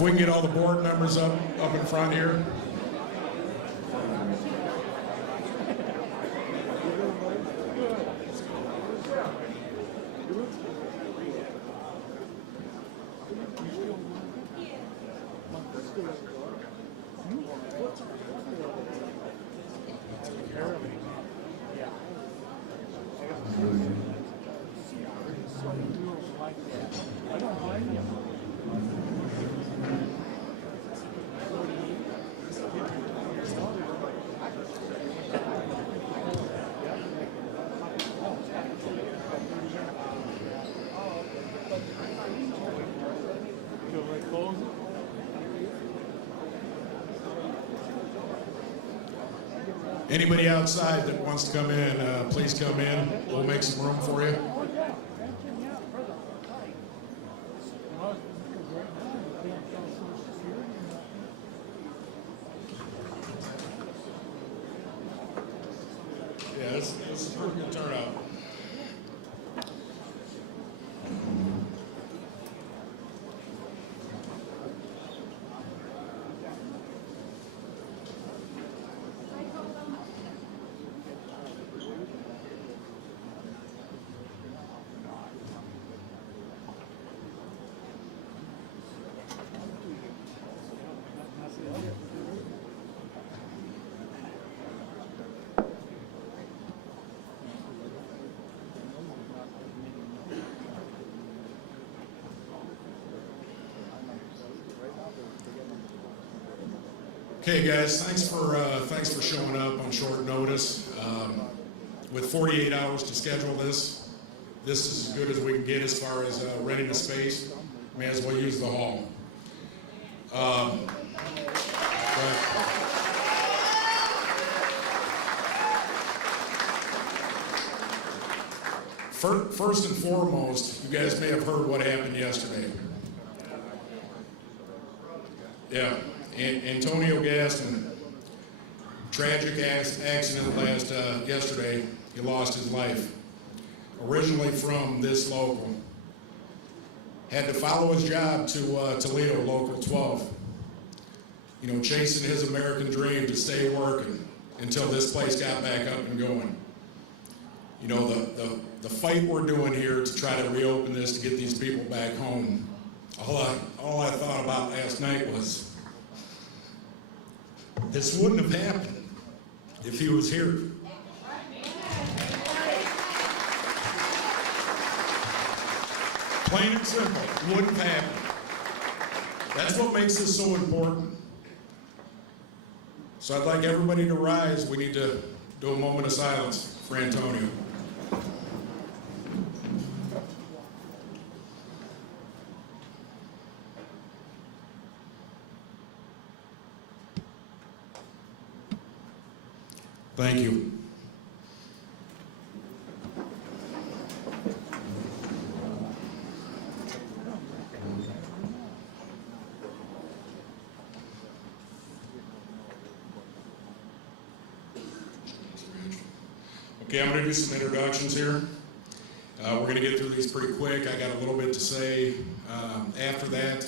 If we can get all the board members up in front here. Anybody outside that wants to come in, please come in. We'll make some room for you. Yeah, this is a pretty good turnout. Okay, guys, thanks for showing up on short notice. With 48 hours to schedule this is as good as we can get as far as renting a space. May as well use the hall. First and foremost, you guys may have heard what happened yesterday. Yeah. Antonio Gaston, tragic accident yesterday. He lost his life. Originally from this local. Had to follow his job to Toledo, local 12. You know, chasing his American dream to stay working until this place got back up and going. You know, the fight we're doing here to try to reopen this to get these people back home. All I thought about last night was, this wouldn't have happened if he was here. Plain and simple, wouldn't have happened. That's what makes this so important. So I'd like everybody to rise. We need to do a moment of silence for Antonio. Thank you. Okay, I'm going to do some introductions here. We're going to get through these pretty quick. I got a little bit to say after that,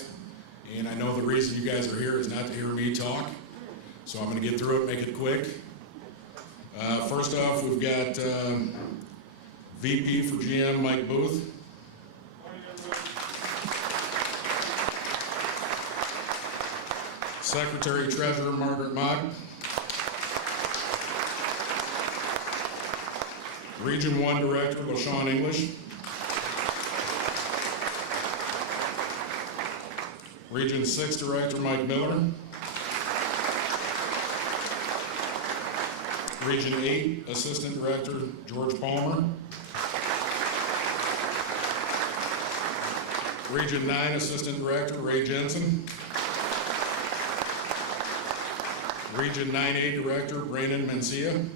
and I know the reason you guys are here is not to hear me talk, so I'm going to get through it, make it quick. First off, we've got VP for GM, Mike Booth. Secretary Treasurer, Margaret Mott. Region 1 Director, LaShawn English. Region 6 Director, Mike Miller. Region 8 Assistant Director, George Palmer. Region 9 Assistant Director, Ray Jensen. Region 9A Director, Brandon Mencia.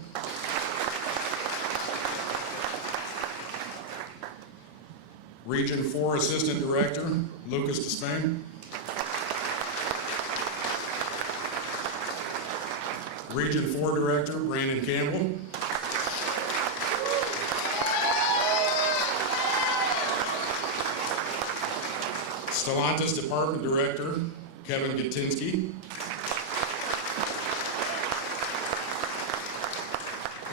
Region 4 Assistant Director, Lucas Despain. Region 4 Director, Brandon Campbell. Stellantis Department Director, Kevin Gatinsky,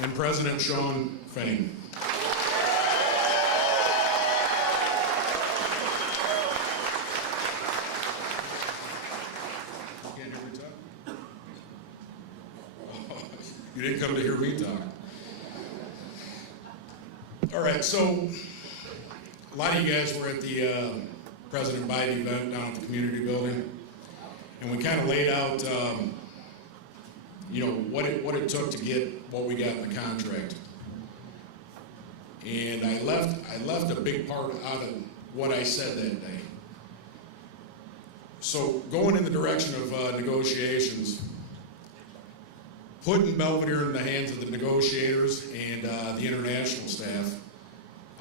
and President Sean Fain. You didn't come to hear me talk. All right, so a lot of you guys were at the President Biden event down at the community building, and we kind of laid out, what it took to get what we got in the contract. And I left a big part out of what I said that day. So going in the direction of negotiations, putting Belvidere in the hands of the negotiators and the international staff,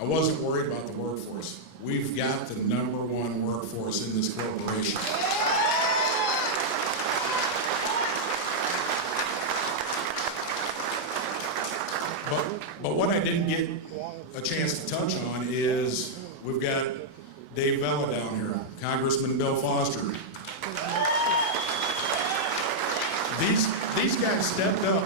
I wasn't worried about the workforce. We've got the #1 workforce in this corporation. But what I didn't get a chance to touch on is we've got Dave Vella down here, Congressman Bill Foster. These guys stepped up.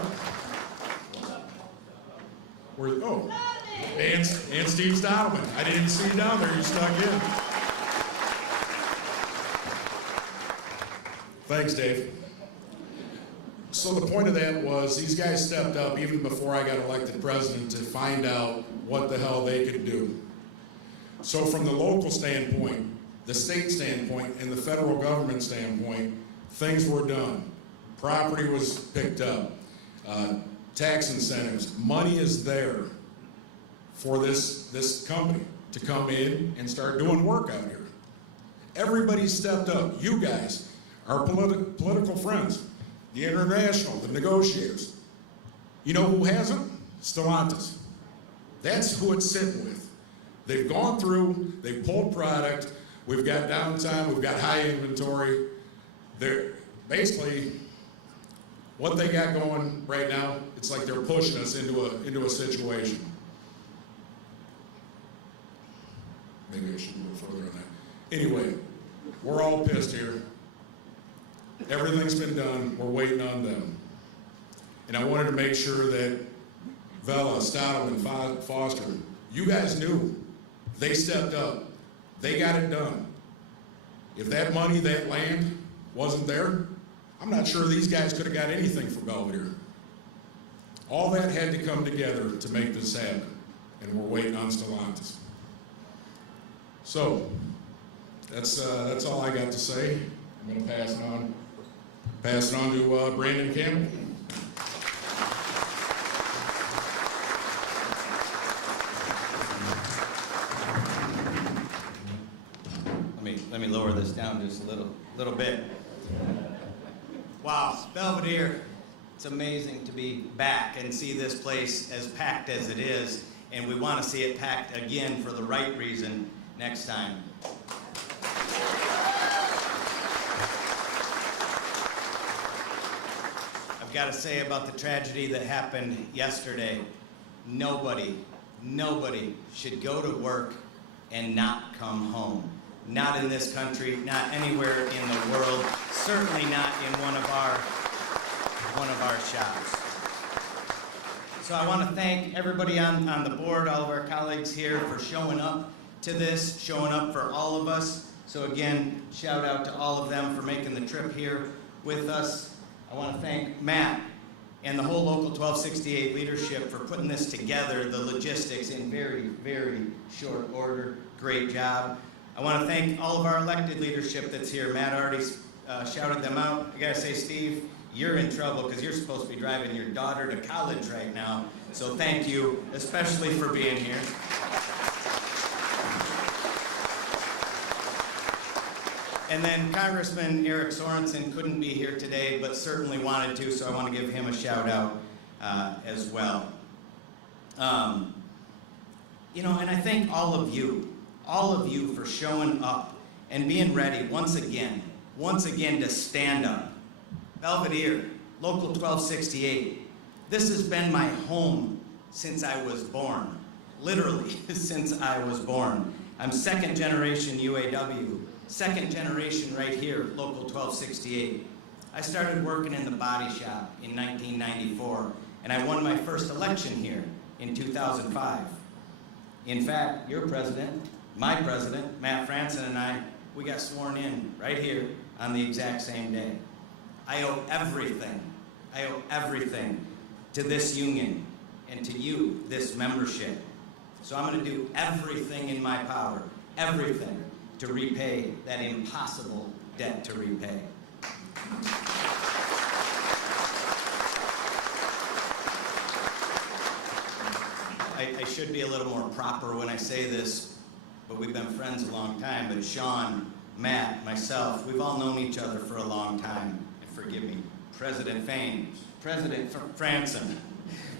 And Steve Stottleman. I didn't see you down there, you stuck in. Thanks, Dave. So the point of that was these guys stepped up even before I got elected president to find out what the hell they could do. So from the local standpoint, the state standpoint, and the federal government standpoint, things were done. Property was picked up. Tax incentives. Money is there for this company to come in and start doing work out here. Everybody stepped up. You guys, our political friends, the international, the negotiators. You know who hasn't? Stellantis. That's who it's sitting with. They've gone through, they've pulled product, we've got downtime, we've got high inventory. They're basically, what they got going right now, it's like they're pushing us into a situation. Maybe I should go further on that. Anyway, we're all pissed here. Everything's been done, we're waiting on them. And I wanted to make sure that Vella, Stottleman, Foster, you guys knew. They stepped up. They got it done. If that money, that land wasn't there, I'm not sure these guys could have got anything for Belvidere. All that had to come together to make this happen, and we're waiting on Stellantis. So, that's all I got to say. I'm going to pass it on to Brandon Campbell. Let me lower this down just a little bit. Wow, Belvidere, it's amazing to be back and see this place as packed as it is, and we want to see it packed again for the right reason next time. I've got to say about the tragedy that happened yesterday, nobody should go to work and not come home. Not in this country, not anywhere in the world, certainly not in one of our shops. So I want to thank everybody on the board, all of our colleagues here for showing up to this, showing up for all of us. So again, shout out to all of them for making the trip here with us. I want to thank Matt and the whole Local 1268 leadership for putting this together, the logistics in very, very short order. Great job. I want to thank all of our elected leadership that's here. Matt already shouted them out. I got to say, Steve, you're in trouble because you're supposed to be driving your daughter to college right now. So thank you, especially for being here. And then Congressman Eric Sorensen couldn't be here today, but certainly wanted to, so I want to give him a shout out as well. And I thank all of you for showing up and being ready once again to stand up. Belvidere, Local 1268, this has been my home since I was born, literally since I was born. I'm second generation UAW, second generation right here, Local 1268. I started working in the body shop in 1994, and I won my first election here in 2005. In fact, your president, my president, Matt Franson, and I, we got sworn in right here on the exact same day. I owe everything to this union and to you, this membership. So I'm going to do everything in my power, everything, to repay that impossible debt to repay. I should be a little more proper when I say this, but we've been friends a long time. But Sean, Matt, myself, we've all known each other for a long time. And forgive me, President Fain, President Franson.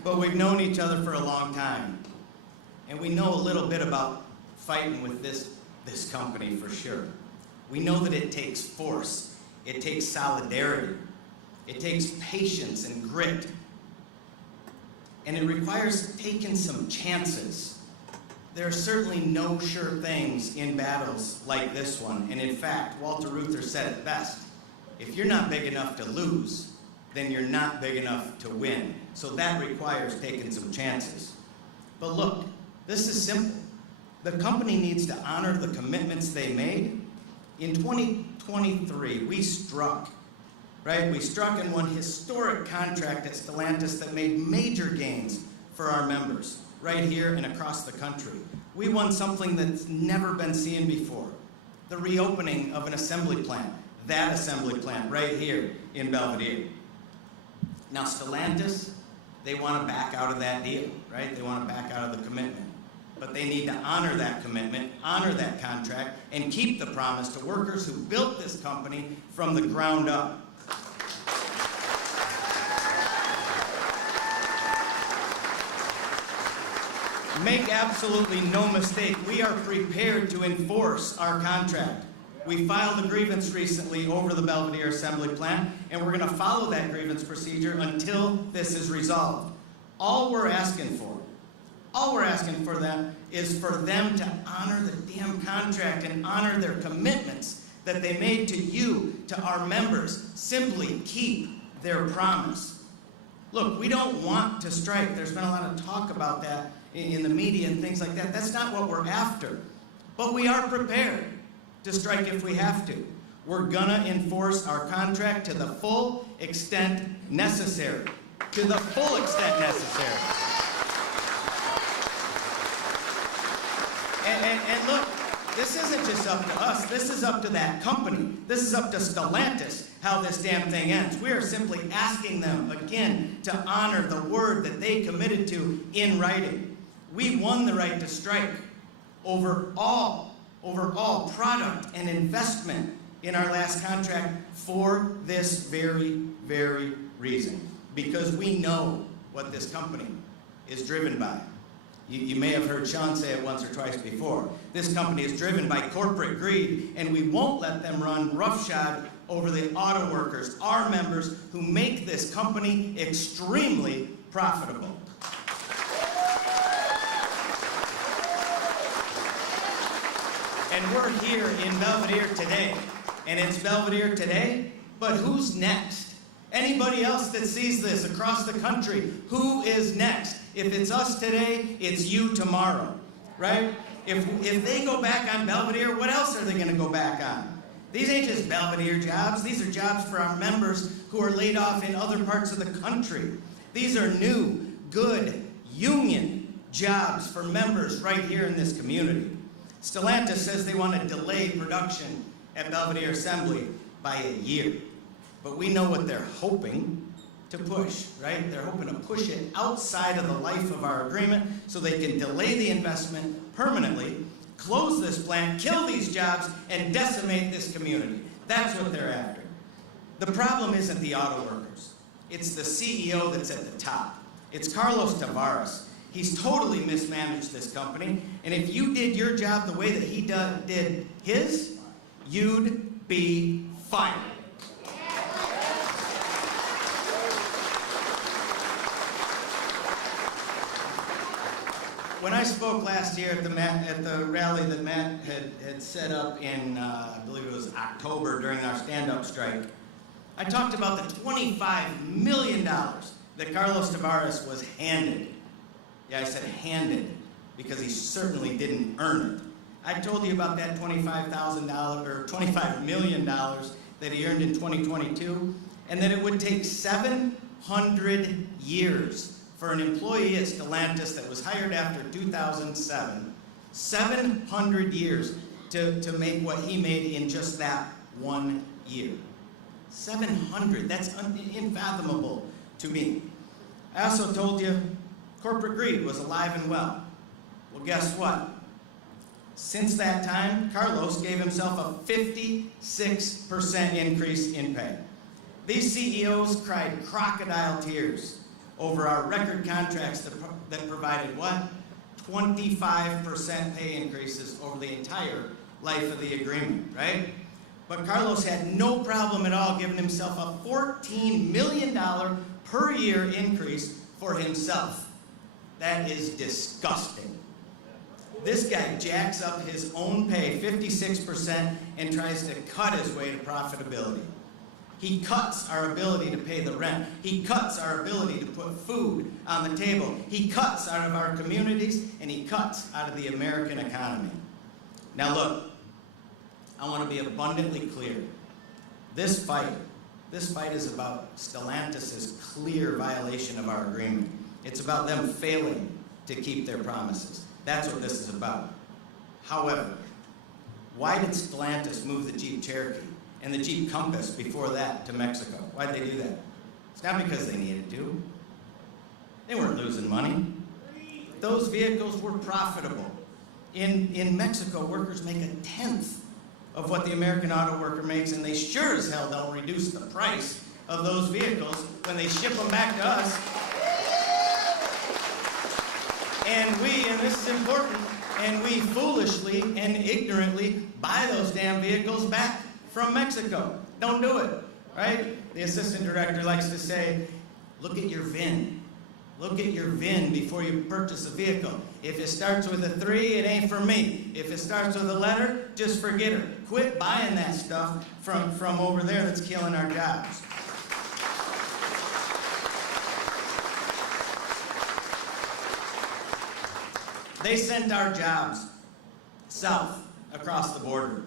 But we've known each other for a long time. And we know a little bit about fighting with this company for sure. We know that it takes force. It takes solidarity. It takes patience and grit. And it requires taking some chances. There are certainly no sure things in battles like this one. And in fact, Walter Reuther said it best. If you're not big enough to lose, then you're not big enough to win. So that requires taking some chances. But look, this is simple. The company needs to honor the commitments they made. In 2023, we struck and won historic contract at Stellantis that made major gains for our members right here and across the country. We won something that's never been seen before, the reopening of an assembly plant, that assembly plant right here in Belvidere. Now Stellantis, they want to back out of that deal, right? They want to back out of the commitment. But they need to honor that commitment, honor that contract, and keep the promise to workers who built this company from the ground up. Make absolutely no mistake, we are prepared to enforce our contract. We filed a grievance recently over the Belvidere assembly plant, and we're going to follow that grievance procedure until this is resolved. All we're asking for them is for them to honor the damn contract and honor their commitments that they made to you, to our members. Simply keep their promise. Look, we don't want to strike. There's been a lot of talk about that in the media and things like that. That's not what we're after. But we are prepared to strike if we have to. We're gonna enforce our contract to the full extent necessary. To the full extent necessary. And look, this isn't just up to us. This is up to that company. This is up to Stellantis how this damn thing ends. We are simply asking them, again, to honor the word that they committed to in writing. We won the right to strike over all product and investment in our last contract for this very, very reason. Because we know what this company is driven by. You may have heard Sean say it once or twice before. This company is driven by corporate greed, and we won't let them run roughshod over the auto workers, our members, who make this company extremely profitable. And we're here in Belvidere today. And it's Belvidere today, but who's next? Anybody else that sees this across the country, who is next? If it's us today, it's you tomorrow, right? If they go back on Belvidere, what else are they going to go back on? These ain't just Belvidere jobs. These are jobs for our members who are laid off in other parts of the country. These are new, good, union jobs for members right here in this community. Stellantis says they want to delay production at Belvidere Assembly by a year. But we know what they're hoping to push, right? They're hoping to push it outside of the life of our agreement so they can delay the investment permanently, close this plant, kill these jobs, and decimate this community. That's what they're after. The problem isn't the auto workers. It's the CEO that's at the top. It's Carlos Tavares. He's totally mismanaged this company, and if you did your job the way that he did his, you'd be fired. when I spoke last year at the rally that Matt had set up in, I believe it was October during our stand-up strike, I talked about the $25 million that Carlos Tavares was handed. Yeah, I said handed, because he certainly didn't earn it. I told you about that $25,000 or $25 million that he earned in 2022, and that it would take 700 years for an employee at Stellantis that was hired after 2007, 700 years to make what he made in just that 1 year. 700, that's unfathomable to me. I also told you corporate greed was alive and well. Well, guess what? Since that time, Carlos gave himself a 56% increase in pay. These CEOs cried crocodile tears over our record contracts that provided what? 25% pay increases over the entire life of the agreement, right? But Carlos had no problem at all giving himself a $14 million per year increase for himself. That is disgusting. This guy jacks up his own pay 56% and tries to cut his way to profitability. He cuts our ability to pay the rent. He cuts our ability to put food on the table. He cuts out of our communities, and he cuts out of the American economy. Now look, I want to be abundantly clear. This fight is about Stellantis' clear violation of our agreement. It's about them failing to keep their promises. That's what this is about. However, why did Stellantis move the Jeep Cherokee and the Jeep Compass before that to Mexico? Why'd they do that? It's not because they needed to. They weren't losing money. Those vehicles were profitable. In Mexico, workers make a tenth of what the American auto worker makes, and they sure as hell don't reduce the price of those vehicles when they ship them back to us. And this is important, and we foolishly and ignorantly buy those damn vehicles back from Mexico. Don't do it, right? The assistant director likes to say, look at your VIN. Look at your VIN before you purchase a vehicle. If it starts with a 3, it ain't for me. If it starts with a letter, just forget her. Quit buying that stuff from over there that's killing our jobs. They sent our jobs south across the border.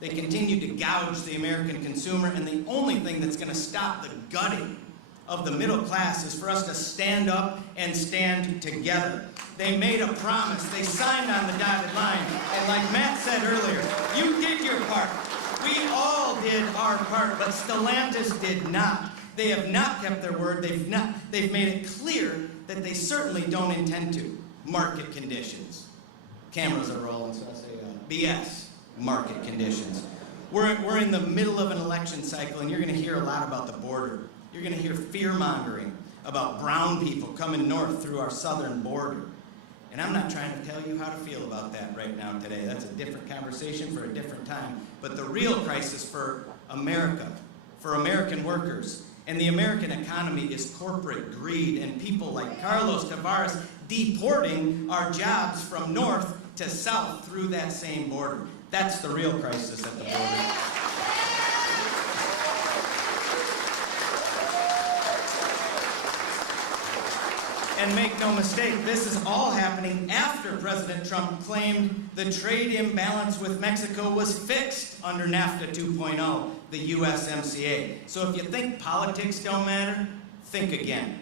They continue to gouge the American consumer, and the only thing that's going to stop the gutting of the middle class is for us to stand up and stand together. They made a promise. They signed on the dotted line. And like Matt said earlier, you did your part. We all did our part, but Stellantis did not. They have not kept their word. They've made it clear that they certainly don't intend to. Market conditions. Cameras are rolling, so I say BS. Market conditions. We're in the middle of an election cycle, and you're going to hear a lot about the border. You're going to hear fear-mongering about brown people coming north through our southern border. And I'm not trying to tell you how to feel about that right now today. That's a different conversation for a different time. But the real crisis for America, for American workers, and the American economy is corporate greed and people like Carlos Tavares deporting our jobs from north to south through that same border. That's the real crisis at the border. And make no mistake, this is all happening after President Trump claimed the trade imbalance with Mexico was fixed under NAFTA 2.0, the USMCA. So if you think politics don't matter, think again.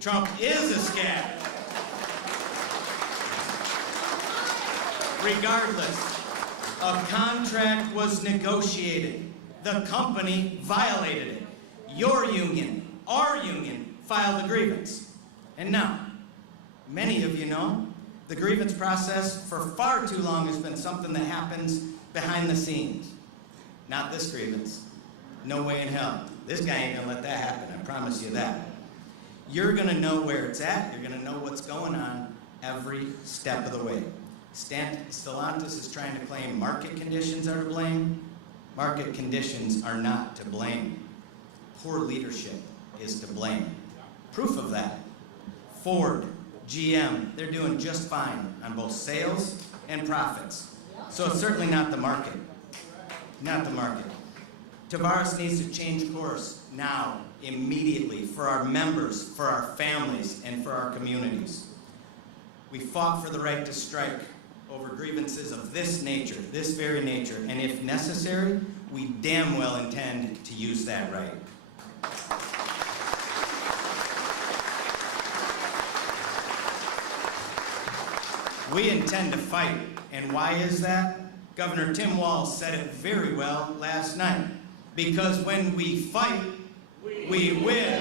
Trump is a scab. Regardless, a contract was negotiated. The company violated it. Your union, our union, filed a grievance. And now, many of you know, the grievance process for far too long has been something that happens behind the scenes. Not this grievance. No way in hell. This guy ain't gonna let that happen, I promise you that. You're gonna know where it's at, you're gonna know what's going on every step of the way. Stellantis is trying to claim market conditions are to blame. Market conditions are not to blame. Poor leadership is to blame. Proof of that, Ford, GM, they're doing just fine on both sales and profits. So it's certainly not the market. Not the market. Tavares needs to change course now, immediately, for our members, for our families, and for our communities. We fought for the right to strike over grievances of this nature, this very nature, and if necessary, we damn well intend to use that right. We intend to fight, and why is that? Governor Tim Walz said it very well last night. Because when we fight, we win.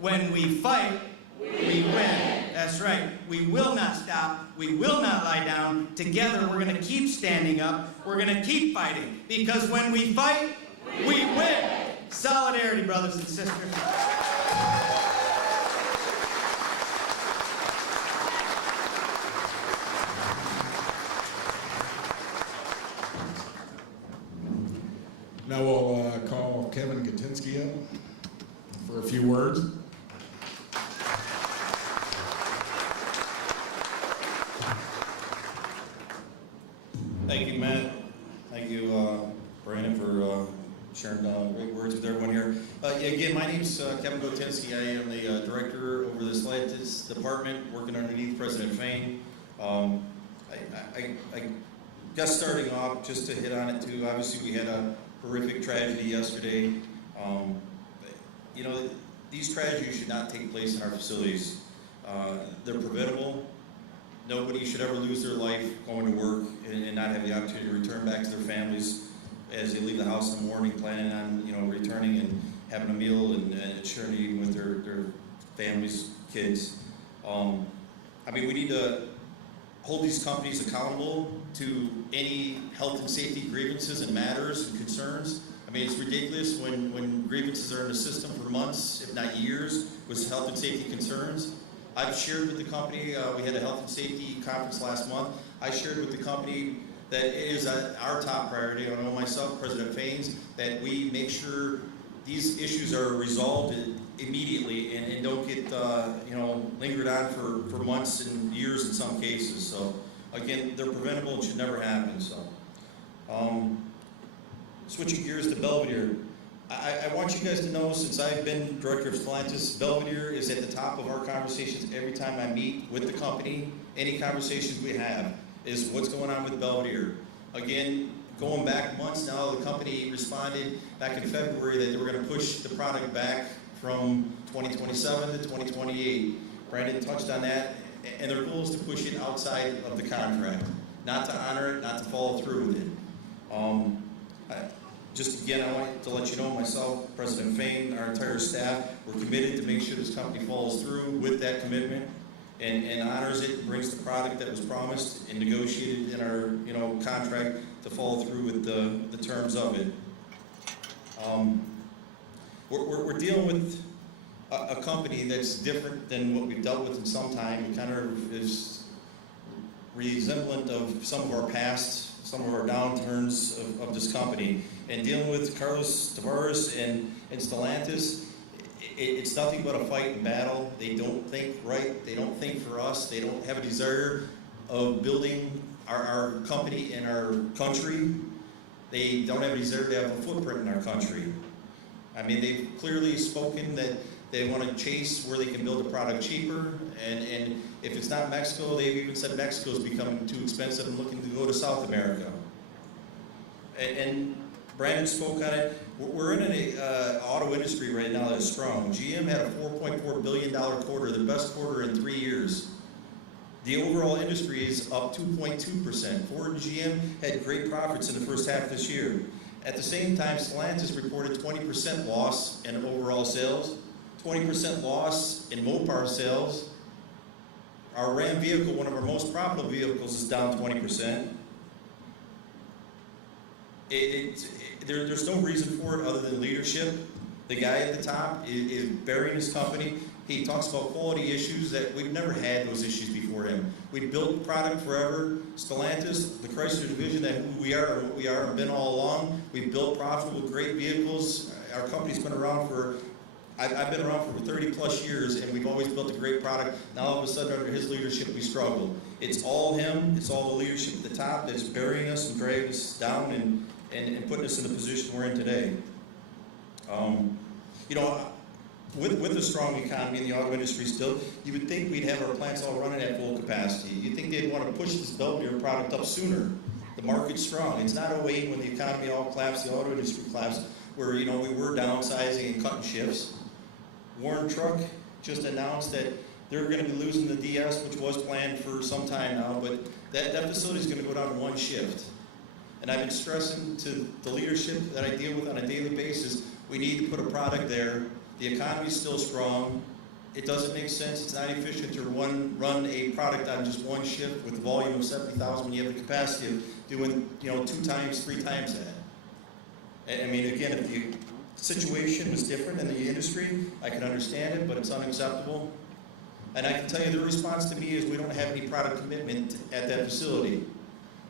When we fight, we win. That's right. We will not stop. We will not lie down. Together, we're going to keep standing up. We're going to keep fighting. Because when we fight, we win. Solidarity, brothers and sisters. Now we'll call Kevin Gatinsky up for a few words. Thank you, Matt. Thank you, Brandon, for sharing great words with everyone here. Again, my name's Kevin Gatinsky. I am the director over the Stellantis department, working underneath President Fain. I guess starting off, just to hit on it too, obviously we had a horrific tragedy yesterday. You know, these tragedies should not take place in our facilities. They're preventable. Nobody should ever lose their life going to work and not have the opportunity to return back to their families as they leave the house in the morning, planning on, you know, returning and having a meal and sharing eating with their families, kids. I mean, we need to hold these companies accountable to any health and safety grievances and matters and concerns. I mean, it's ridiculous when grievances are in the system for months, if not years, with health and safety concerns. I've shared with the company, we had a health and safety conference last month. I shared with the company that it is our top priority, I know myself, President Fain's, that we make sure these issues are resolved immediately and don't get you know, lingered on for months and years in some cases. So again, they're preventable and should never happen. So switching gears to Belvidere, I want you guys to know, since I've been director of Stellantis, Belvidere is at the top of our conversations every time I meet with the company. Any conversations we have is what's going on with Belvidere. Again, going back months now, the company responded back in February that they were going to push the product back from 2027 to 2028. Brandon touched on that, and their goal is to push it outside of the contract, not to honor it, not to follow through with it. Just again, I want to let you know, myself, President Fain, our entire staff, we're committed to make sure this company follows through with that commitment and honors it, and brings the product that was promised and negotiated in our, you know, contract to follow through with the terms of it. We're dealing with a company that's different than what we've dealt with in some time. It kind of is resemblant of some of our past, some of our downturns of this company. And dealing with Carlos Tavares and Stellantis, it's nothing but a fight and battle. They don't think right. They don't think for us. They don't have a desire of building our company in our country. They don't have a desire to have a footprint in our country. I mean, they've clearly spoken that they want to chase where they can build a product cheaper. And if it's not Mexico, they've even said Mexico is becoming too expensive and looking to go to South America. And Brandon spoke on it. We're in an auto industry right now that's strong. GM had a $4.4 billion quarter, the best quarter in 3 years. The overall industry is up 2.2%. Ford and GM had great profits in the first half of this year. At the same time, Stellantis reported 20% loss in overall sales, 20% loss in Mopar sales. Our Ram vehicle, one of our most profitable vehicles, is down 20%. There's no reason for it other than leadership. The guy at the top is burying his company. He talks about quality issues that we've never had those issues before him. We built product forever. Stellantis, the Chrysler division, that who we are and what we are and been all along. We've built profitable, great vehicles. Our company's been around for, I've been around for 30 plus years, and we've always built a great product. Now all of a sudden, under his leadership, we struggle. It's all him. It's all the leadership at the top that's burying us and dragging us down and putting us in the position we're in today. You know, with a strong economy in the auto industry still, you would think we'd have our plants all running at full capacity. You'd think they'd want to push this Belvidere product up sooner. The market's strong. It's not 08 when the economy all collapsed, the auto industry collapsed, where, you know, we were downsizing and cutting shifts. Warren Truck just announced that they're going to be losing the DS, which was planned for some time now, but that facility is going to go down to one shift. And I've been stressing to the leadership that I deal with on a daily basis, we need to put a product there. The economy is still strong. It doesn't make sense. It's not efficient to run a product on just one shift with a volume of 70,000 when you have the capacity of doing, you know, 2 times, 3 times that. I mean, again, if the situation was different in the industry, I can understand it, but it's unacceptable. And I can tell you the response to me is we don't have any product commitment at that facility,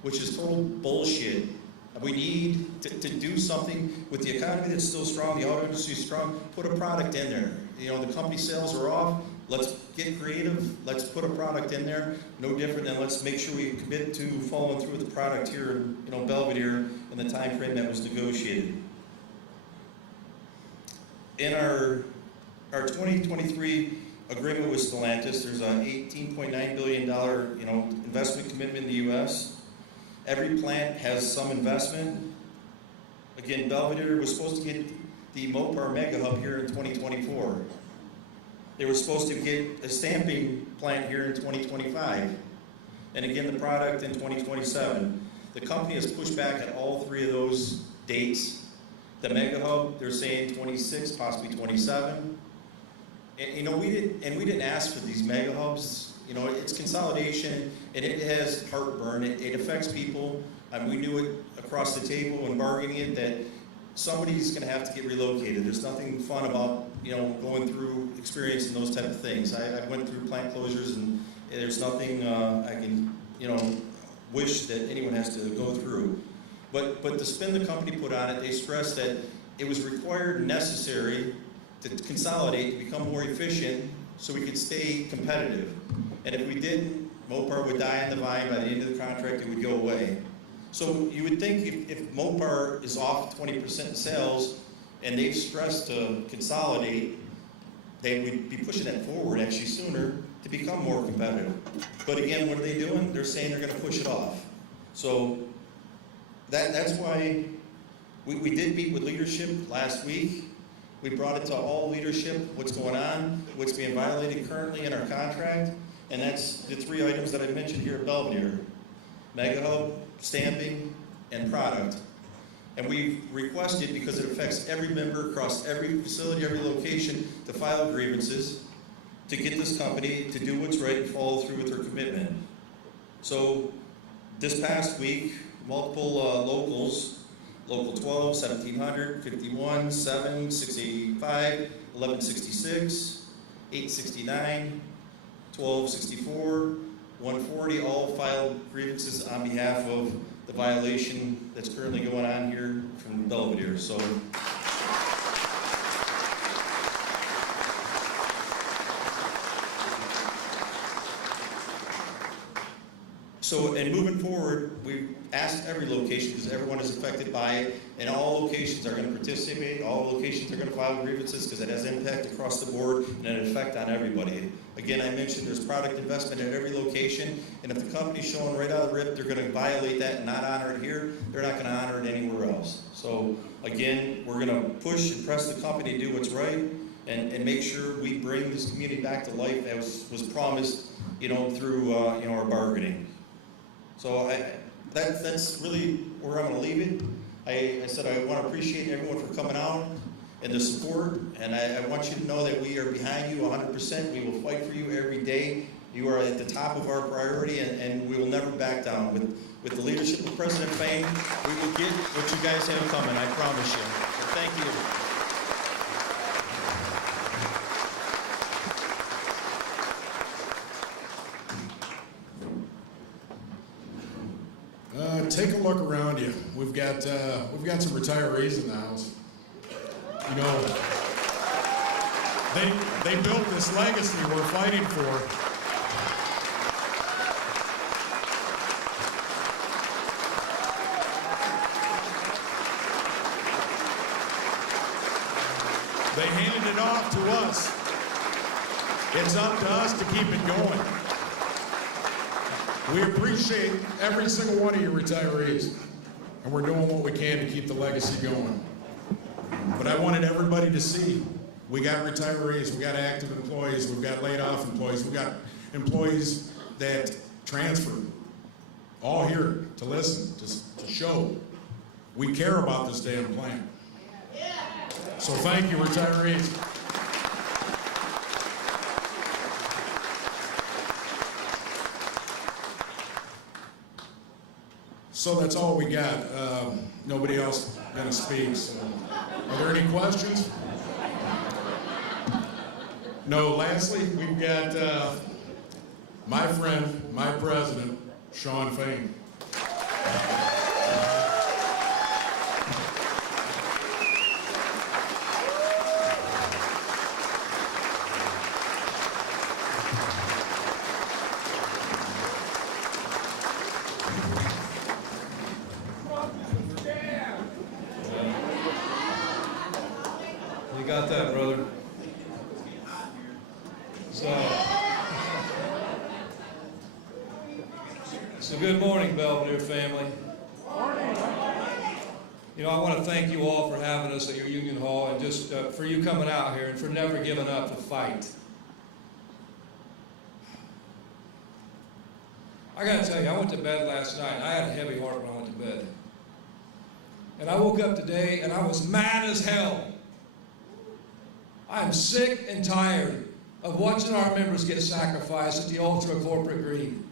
which is total bullshit. We need to do something with the economy that's still strong, the auto industry is strong, put a product in there. You know, the company sales are off, let's get creative, let's put a product in there, no different than let's make sure we commit to following through with the product here in, you know, Belvidere in the time frame that was negotiated. In our 2023 agreement with Stellantis, there's an $18.9 billion, you know, investment commitment in the U.S. Every plant has some investment. Again, Belvidere was supposed to get the Mopar Mega Hub here in 2024. They were supposed to get a stamping plant here in 2025. And again, the product in 2027. The company has pushed back at all 3 of those dates. The Mega Hub, they're saying 26, possibly 27. And, you know, we didn't ask for these Mega Hubs. You know, it's consolidation, and it has heartburn. It affects people. We knew it across the table when bargaining it that somebody's going to have to get relocated. There's nothing fun about, you know, going through experiencing those type of things. I went through plant closures, and there's nothing I can, you know, wish that anyone has to go through. But the spin the company put on it, they stressed that it was required and necessary to consolidate, to become more efficient, so we could stay competitive. And if we didn't, Mopar would die on the vine. By the end of the contract, it would go away. So you would think if Mopar is off 20% in sales, and they've stressed to consolidate, they would be pushing that forward actually sooner to become more competitive. But again, what are they doing? They're saying they're going to push it off. So that's why we did meet with leadership last week. We brought it to all leadership, what's going on, what's being violated currently in our contract, and that's the 3 items that I mentioned here at Belvidere: Mega Hub, stamping, and product. And we've requested, because it affects every member across every facility, every location, to file grievances, to get this company to do what's right and follow through with their commitment. So this past week, multiple locals, Local 12, 1700, 51, 7, 685, 1166, 869, 1264, 140, all filed grievances on behalf of the violation that's currently going on here from Belvidere. So, and moving forward, we've asked every location, because everyone is affected by it, and all locations are going to participate, all locations are going to file grievances, because it has impact across the board and an effect on everybody. Again, I mentioned there's product investment at every location, and if the company's showing right out of the rip they're going to violate that and not honor it here, they're not going to honor it anywhere else. So again, we're going to push and press the company to do what's right, and make sure we bring this community back to life as was promised, you know, through you know, our bargaining. So that's really where I'm going to leave it. I said I want to appreciate everyone for coming out and the support, and I want you to know that we are behind you 100%. We will fight for you every day. You are at the top of our priority, and we will never back down. With the leadership of President Fain, we will get what you guys have coming, I promise you. So thank you. Take a look around you. We've got some retirees in the house. You know, They built this legacy we're fighting for. They handed it off to us. It's up to us to keep it going. We appreciate every single one of you retirees, and we're doing what we can to keep the legacy going. But I wanted everybody to see, we got retirees, we got active employees, we've got laid off employees, we've got employees that transferred, all here to listen, to show we care about this damn plant. So thank you, retirees. So that's all we got. Nobody else gonna speak. So. Are there any questions? No. Lastly, we've got my friend, my president, Sean Fain. You got that, brother. So good morning, Belvidere family. You know, I want to thank you all for having us at your Union Hall and just for you coming out here and for never giving up the fight. I got to tell you, I went to bed last night and I had a heavy heart when I went to bed. And I woke up today and I was mad as hell. I'm sick and tired of watching our members get sacrificed at the altar of corporate greed.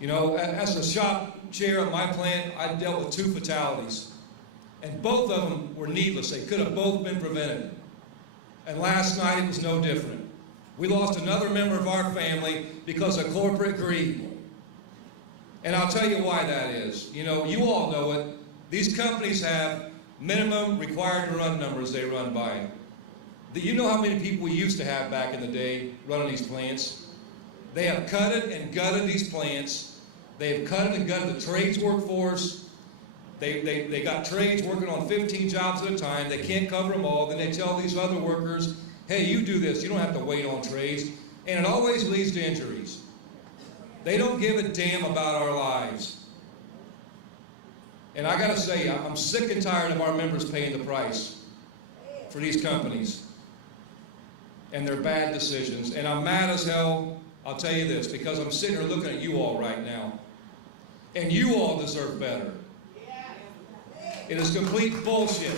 You know, as a shop chair at my plant, I dealt with 2 fatalities. And both of them were needless. They could have both been prevented. And last night it was no different. We lost another member of our family because of corporate greed. And I'll tell you why that is. You know, you all know it. These companies have minimum required to run numbers they run by. You know how many people we used to have back in the day running these plants? They have cutted and gutted these plants. They have cutted and gutted the trades workforce. They got trades working on 15 jobs at a time. They can't cover them all. Then they tell these other workers, hey, you do this. You don't have to wait on trades. And it always leads to injuries. They don't give a damn about our lives. And I got to say, I'm sick and tired of our members paying the price for these companies and their bad decisions. And I'm mad as hell, I'll tell you this, because I'm sitting here looking at you all right now. And you all deserve better. It is complete bullshit.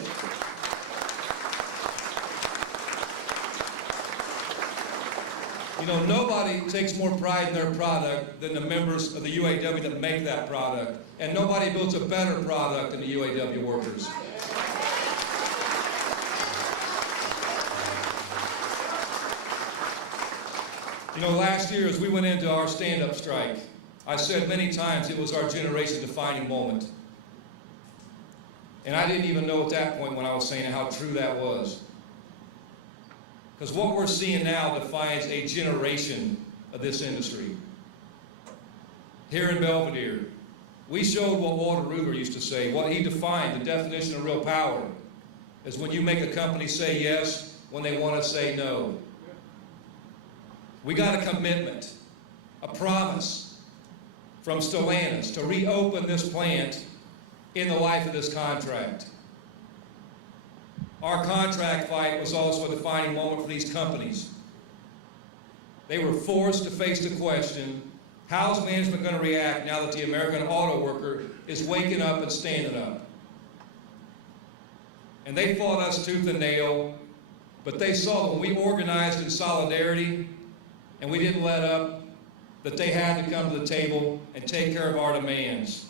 You know, nobody takes more pride in their product than the members of the UAW that make that product. And nobody builds a better product than the UAW workers. You know, last year as we went into our stand-up strike, I said many times it was our generation's defining moment. And I didn't even know at that point when I was saying how true that was. Because what we're seeing now defines a generation of this industry. Here in Belvidere, we showed what Walter Ruger used to say, what he defined, the definition of real power, is when you make a company say yes when they want to say no. We got a commitment, a promise from Stellantis to reopen this plant in the life of this contract. Our contract fight was also a defining moment for these companies. They were forced to face the question, how's management going to react now that the American auto worker is waking up and standing up? And they fought us tooth and nail, but they saw when we organized in solidarity and we didn't let up, that they had to come to the table and take care of our demands.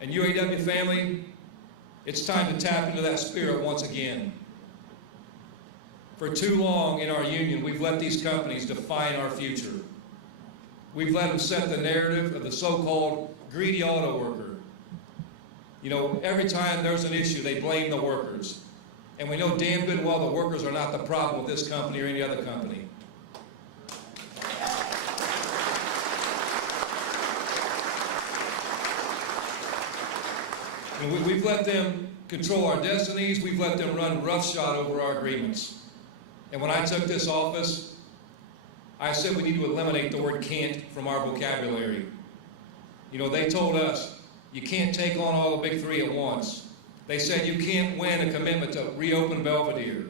And UAW family, it's time to tap into that spirit once again. For too long in our union, we've let these companies define our future. We've let them set the narrative of the so-called greedy auto worker. You know, every time there's an issue, they blame the workers. And we know damn good and well the workers are not the problem with this company or any other company. And we've let them control our destinies. We've let them run roughshod over our agreements. And when I took this office, I said we need to eliminate the word can't from our vocabulary. You know, they told us, you can't take on all the big three at once. They said you can't win a commitment to reopen Belvidere.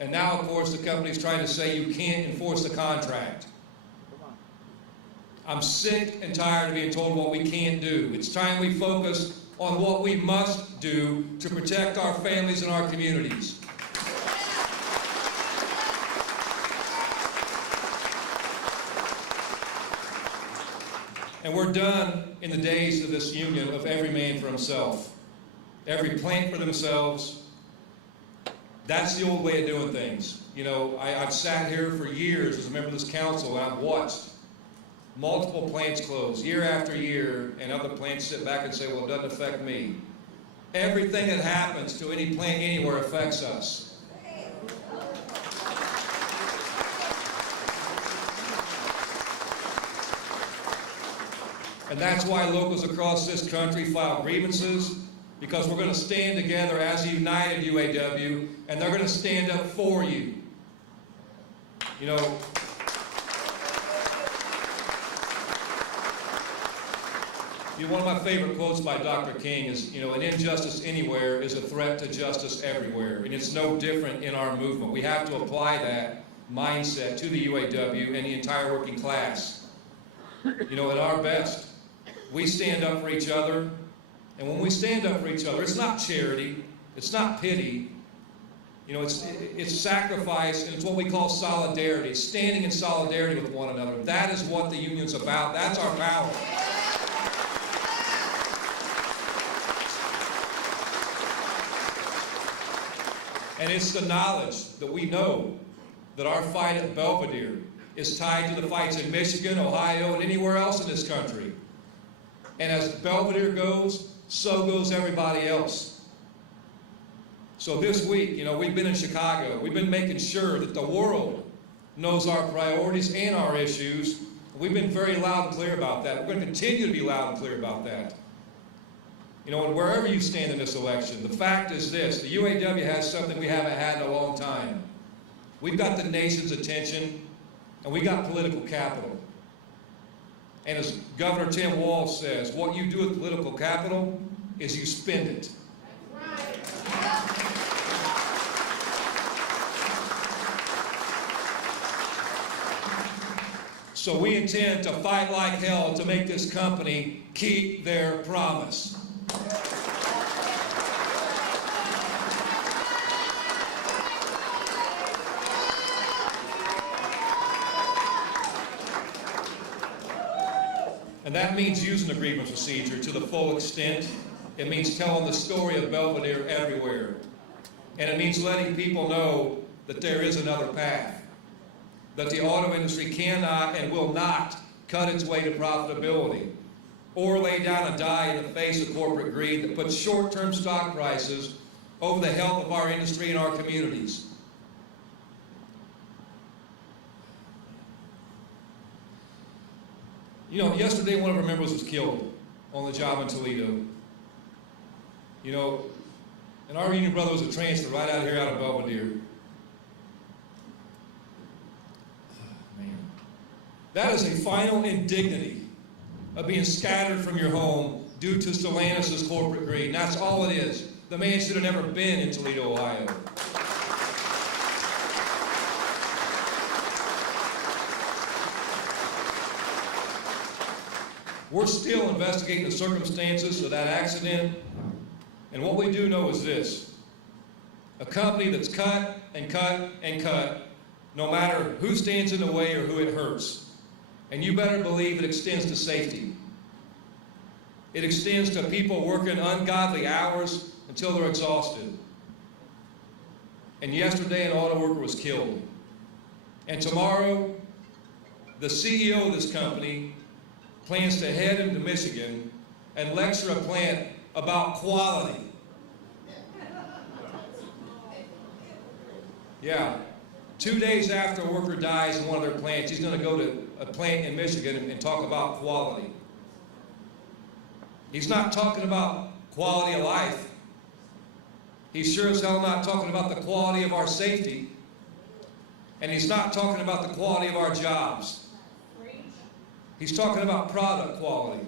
And now, of course, the company's trying to say you can't enforce the contract. I'm sick and tired of being told what we can't do. It's time we focus on what we must do to protect our families and our communities. And we're done in the days of this union of every man for himself, every plant for themselves. That's the old way of doing things. You know, I've sat here for years as a member of this council, and I've watched multiple plants close year after year, and other plants sit back and say, well, it doesn't affect me. Everything that happens to any plant anywhere affects us. And that's why locals across this country file grievances, because we're going to stand together as a united UAW, and they're going to stand up for you. You know, one of my favorite quotes by Dr. King is, an injustice anywhere is a threat to justice everywhere. And it's no different in our movement. We have to apply that mindset to the UAW and the entire working class. At our best, we stand up for each other. And when we stand up for each other, it's not charity, it's not pity. It's sacrifice, and it's what we call solidarity. It's standing in solidarity with one another. That is what the union's about. That's our power. And it's the knowledge that we know that our fight at Belvidere is tied to the fights in Michigan, Ohio, and anywhere else in this country. And as Belvidere goes, so goes everybody else. So this week, we've been in Chicago. We've been making sure that the world knows our priorities and our issues. We've been very loud and clear about that. We're going to continue to be loud and clear about that. And wherever you stand in this election, the fact is this: the UAW has something we haven't had in a long time. We've got the nation's attention, and we got political capital. And as Governor Tim Walz says, what you do with political capital is you spend it. So we intend to fight like hell to make this company keep their promise. And that means using the grievance procedure to the full extent. It means telling the story of Belvidere everywhere. And it means letting people know that there is another path. That the auto industry cannot and will not cut its way to profitability or lay down and die in the face of corporate greed that puts short-term stock prices over the health of our industry and our communities. Yesterday one of our members was killed on the job in Toledo. And our union brother was a transfer right out here out of Belvidere. Man. That is a final indignity of being scattered from your home due to Stellantis' corporate greed. And that's all it is. The man should have never been in Toledo, Ohio. We're still investigating the circumstances of that accident, and what we do know is this: a company that's cut and cut and cut, no matter who stands in the way or who it hurts. And you better believe it extends to safety. It extends to people working ungodly hours until they're exhausted. And yesterday an auto worker was killed. And tomorrow, the CEO of this company plans to head into Michigan and lecture a plant about quality. Yeah. 2 days after a worker dies in one of their plants, he's going to go to a plant in Michigan and talk about quality. He's not talking about quality of life. He's sure as hell not talking about the quality of our safety. And he's not talking about the quality of our jobs. He's talking about product quality.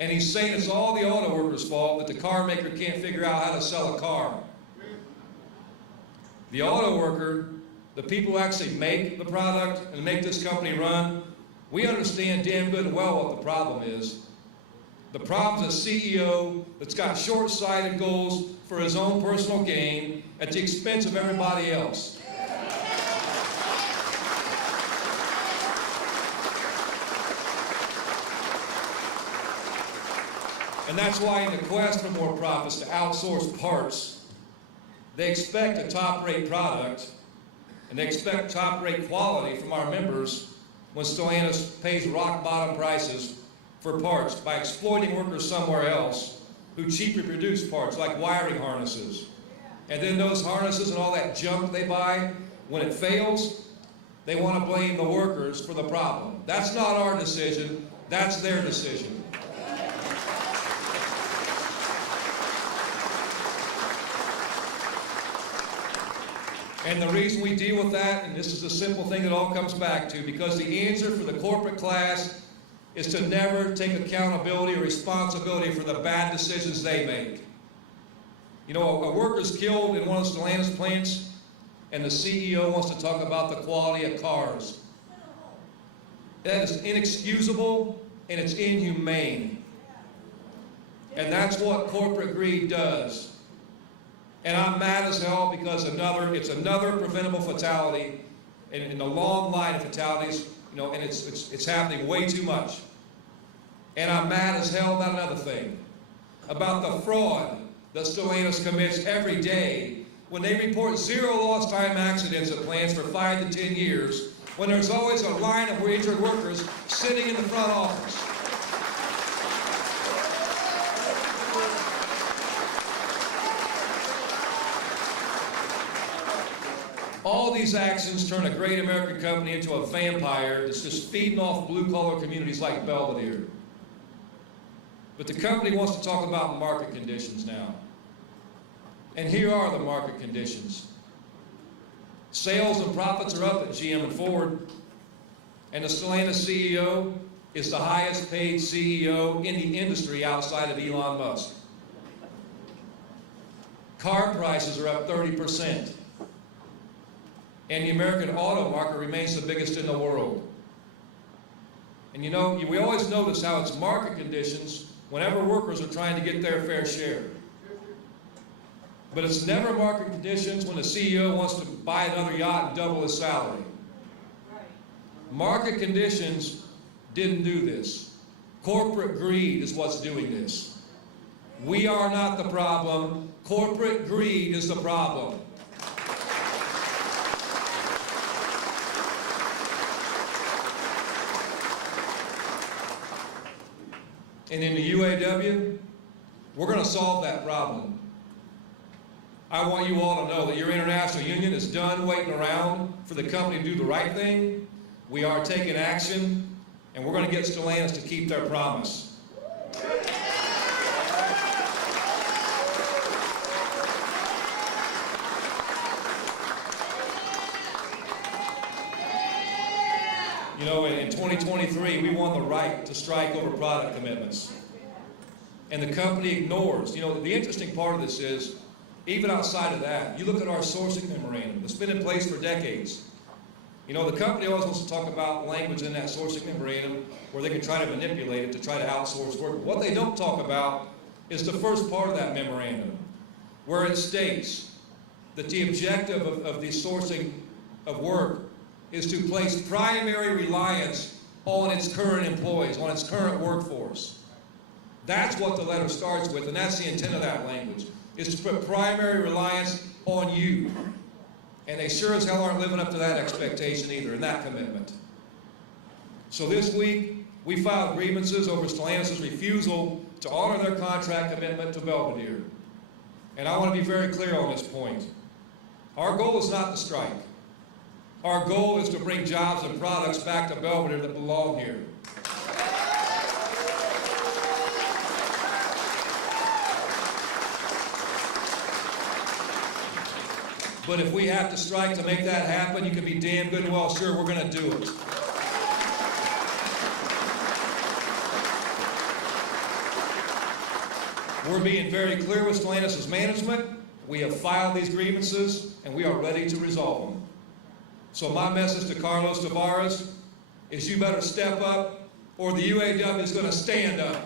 And he's saying it's all the auto workers' fault that the car maker can't figure out how to sell a car. The auto worker, the people who actually make the product and make this company run, we understand damn good and well what the problem is. The problem's a CEO that's got short-sighted goals for his own personal gain at the expense of everybody else. And that's why in the quest for more profits to outsource parts, they expect a top-rate product and they expect top-rate quality from our members when Stellantis pays rock-bottom prices for parts by exploiting workers somewhere else who cheaply produce parts like wiring harnesses. And then those harnesses and all that junk they buy, when it fails, they want to blame the workers for the problem. That's not our decision, that's their decision. And the reason we deal with that, and this is the simple thing that all comes back to, because the answer for the corporate class is to never take accountability or responsibility for the bad decisions they make. You know, a worker's killed in one of the Stellantis plants, and the CEO wants to talk about the quality of cars. That is inexcusable, and it's inhumane. And that's what corporate greed does. And I'm mad as hell because it's another preventable fatality in the long line of fatalities, you know, and it's happening way too much. And I'm mad as hell about another thing, about the fraud that Stellantis commits every day when they report 0 lost time accidents at plants for 5 to 10 years, when there's always a line of injured workers sitting in the front office. All these actions turn a great American company into a vampire that's just feeding off blue-collar communities like Belvidere. But the company wants to talk about market conditions now. And here are the market conditions. Sales and profits are up at GM and Ford, and the Stellantis CEO is the highest paid CEO in the industry outside of Elon Musk. Car prices are up 30%. And the American auto market remains the biggest in the world. And you know, we always notice how it's market conditions whenever workers are trying to get their fair share. But it's never market conditions when the CEO wants to buy another yacht and double his salary. Market conditions didn't do this. Corporate greed is what's doing this. We are not the problem. Corporate greed is the problem. And in the UAW, we're going to solve that problem. I want you all to know that your international union is done waiting around for the company to do the right thing. We are taking action, and we're going to get Stellantis to keep their promise. You know, in 2023, we won the right to strike over product commitments. And the company ignores. You know, the interesting part of this is, even outside of that, you look at our sourcing memorandum that's been in place for decades. You know, the company always wants to talk about language in that sourcing memorandum where they can try to manipulate it to try to outsource work. What they don't talk about is the first part of that memorandum, where it states that the objective of the sourcing of work is to place primary reliance on its current employees, on its current workforce. That's what the letter starts with, and that's the intent of that language, is to put primary reliance on you. And they sure as hell aren't living up to that expectation either, and that commitment. So this week, we filed grievances over Stellantis' refusal to honor their contract commitment to Belvidere. And I want to be very clear on this point. Our goal is not to strike. Our goal is to bring jobs and products back to Belvidere that belong here. But if we have to strike to make that happen, you can be damn good and well sure we're going to do it. We're being very clear with Stellantis' management. We have filed these grievances, and we are ready to resolve them. So my message to Carlos Tavares is you better step up, or the UAW is going to stand up.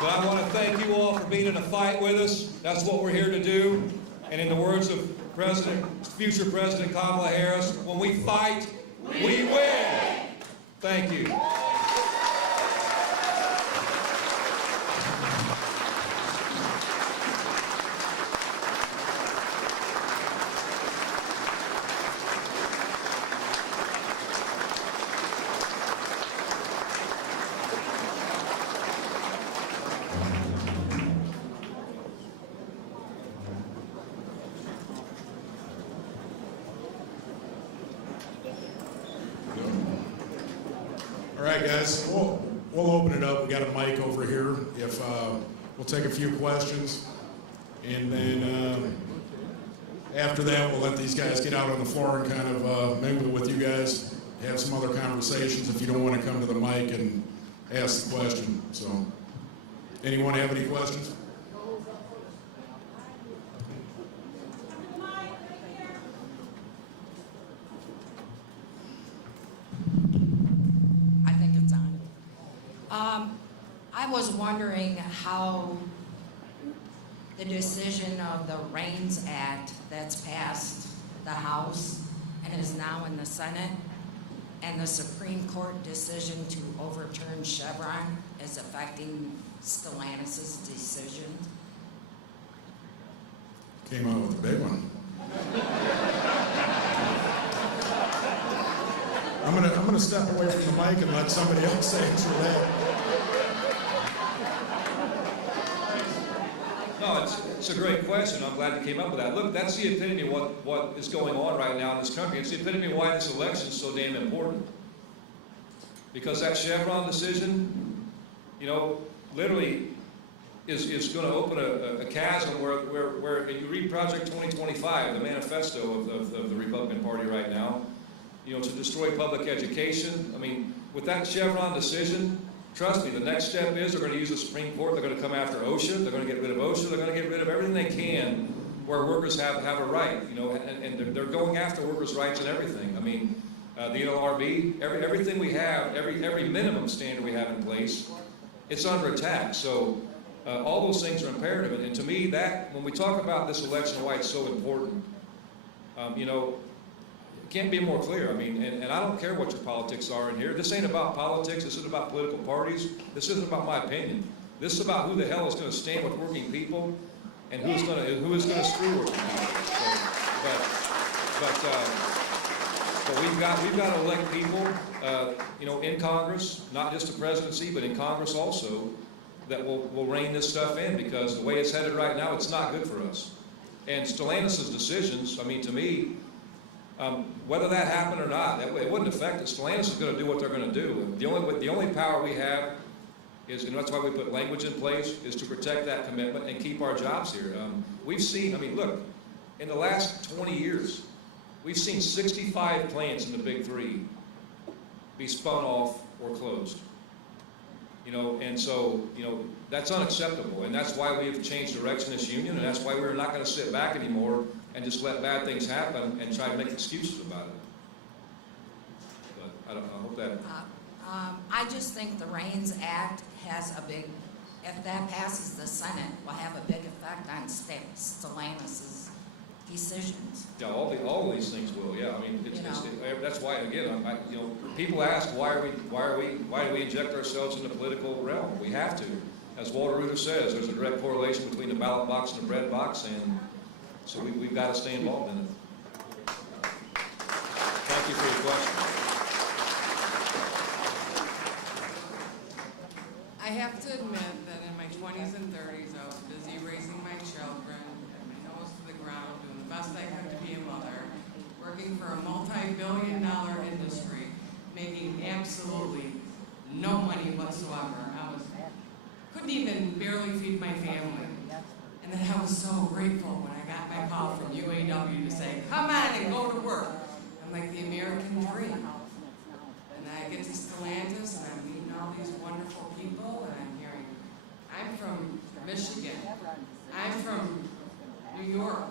But I want to thank you all for being in a fight with us. That's what we're here to do. And in the words of future President Kamala Harris, when we fight, we win. Thank you. All right, guys, we'll open it up. We got a mic over here. If we'll take a few questions, and then after that, we'll let these guys get out on the floor and kind of mingle with you guys, have some other conversations if you don't want to come to the mic and ask the question. So, anyone have any questions? I was wondering how the decision of the REINS Act that's passed the House and is now in the Senate, and the Supreme Court decision to overturn Chevron is affecting Stellantis' decision. Came out with a big one. I'm gonna step away from the mic and let somebody else answer that. No, it's a great question. I'm glad you came up with that. Look, that's the epitome of what is going on right now in this country. It's the epitome of why this election is so damn important. Because that Chevron decision, you know, literally is going to open a chasm where you read Project 2025, the manifesto of the Republican Party right now, you know, to destroy public education. I mean, with that Chevron decision, trust me, the next step is they're going to use the Supreme Court. They're going to come after OSHA. They're going to get rid of OSHA. They're going to get rid of everything they can where workers have a right, you know, and they're going after workers' rights and everything. I mean, the NLRB, everything we have, every minimum standard we have in place, it's under attack. So all those things are imperative. And to me, that when we talk about this election, why it's so important, you know, it can't be more clear. I mean, and I don't care what your politics are in here. This ain't about politics. This isn't about political parties. This isn't about my opinion. This is about who the hell is going to stand with working people and who is going to screw working people. But we've got to elect people, you know, in Congress, not just the presidency, but in Congress also, that will rein this stuff in, because the way it's headed right now, it's not good for us. And Stellantis' decisions, I mean, to me, whether that happened or not, it wouldn't affect us. Stellantis is going to do what they're going to do. The only power we have is, and that's why we put language in place, is to protect that commitment and keep our jobs here. We've seen, I mean, look, in the last 20 years, we've seen 65 plants in the big three be spun off or closed. You know, and so, you know, that's unacceptable, and that's why we've changed direction as union, and that's why we're not going to sit back anymore and just let bad things happen and try to make excuses about it. But I hope that. I just think the REINS Act has a big, if that passes the Senate, will have a big effect on Stellantis' decisions. Yeah, all these things will. Yeah, I mean, that's why, again, you know, people ask why do we inject ourselves in the political realm? We have to. As Walter Reuther says, there's a direct correlation between the ballot box and the bread box, and so we've got to stay involved in it. I have to admit that in my 20s and 30s, I was busy raising my children, nose to the ground, doing the best I could to be a mother, working for a multi-billion-dollar industry, making absolutely no money whatsoever. Couldn't even barely feed my family. And then I was so grateful when I got my call from UAW to say, come on and go to work. I'm like the American dream. And then I get to Stellantis and I'm meeting all these wonderful people and I'm hearing, I'm from Michigan. I'm from New York.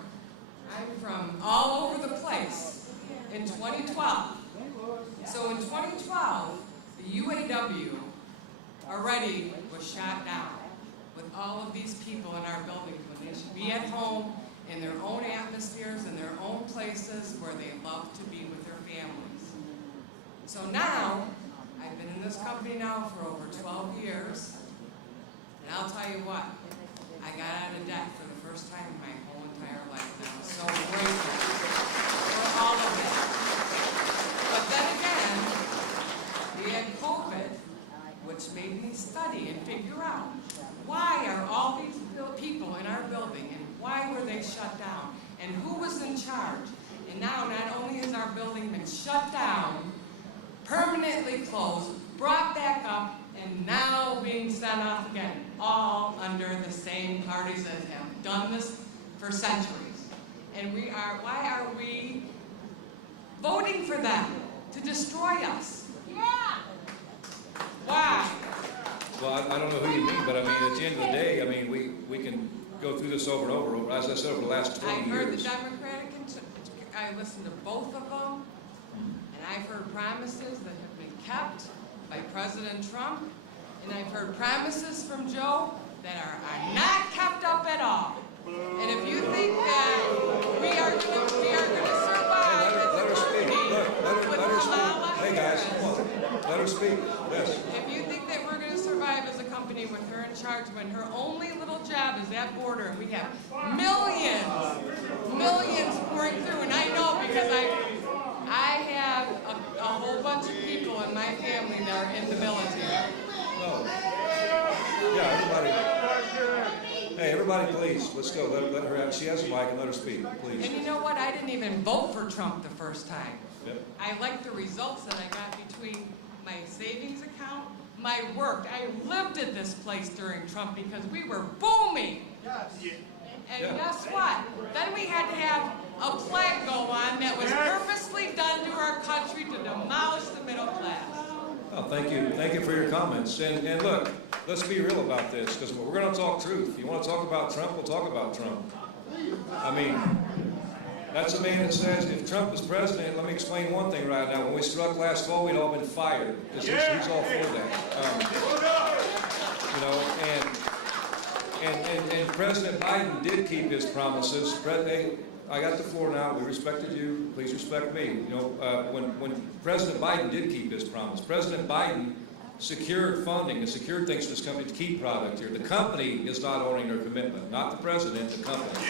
I'm from all over the place in 2012. So in 2012, the UAW already was shot down with all of these people in our buildings when they should be at home in their own atmospheres, in their own places where they love to be with their families. So now, I've been in this company now for over 12 years, and I'll tell you what, I got out of debt for the first time in my whole entire life, and I'm so grateful for all of it. But then again, we had COVID, which made me study and figure out why are all these people in our building and why were they shut down and who was in charge. And now not only has our building been shut down, permanently closed, brought back up, and now being sent off again, all under the same parties that have done this for centuries. And why are we voting for them to destroy us? Yeah. Why? Well, I don't know who you mean, but I mean, at the end of the day, I mean, we can go through this over and over, as I said, over the last 20 I've years. heard the Democratic, I listened to both of them, and I've heard promises that have been kept by President Trump, and I've heard promises from Joe that are not kept up at all. And if you think that we are going to survive Let her speak. Look, let her speak. Malala Hey guys, Harris, come on. Let her speak. Yes. if you think that we're going to survive as a company with her in charge when her only little job is that border and we have millions pouring through, and I know because I have a whole bunch of people in my family that are in the military. No. Yeah, everybody. Hey, everybody, please, let's go. Let her have. She has a mic, and let her speak, please. And you know what? I didn't even vote for Trump the first time. Yep. I like the results that I got between my savings account, my work. I lived at this place during Trump because we were booming. And Yeah. guess what? Then we had to have a plague go on that was purposely done to our country to demolish the middle class. Oh, thank you. Thank you for your comments. And look, let's be real about this, because we're going to talk truth. You want to talk about Trump, we'll talk about Trump. I mean, that's a man that says, if Trump was president, let me explain one thing right now. When we struck last fall, we'd all been fired. He's all for that. You know, and President Biden did keep his promises. Hey, I got the floor now. We respected you. Please respect me. You know, when President Biden did keep his promise, President Biden secured funding and secured things for this company to keep product here. The company is not honoring their commitment, not the president, the company.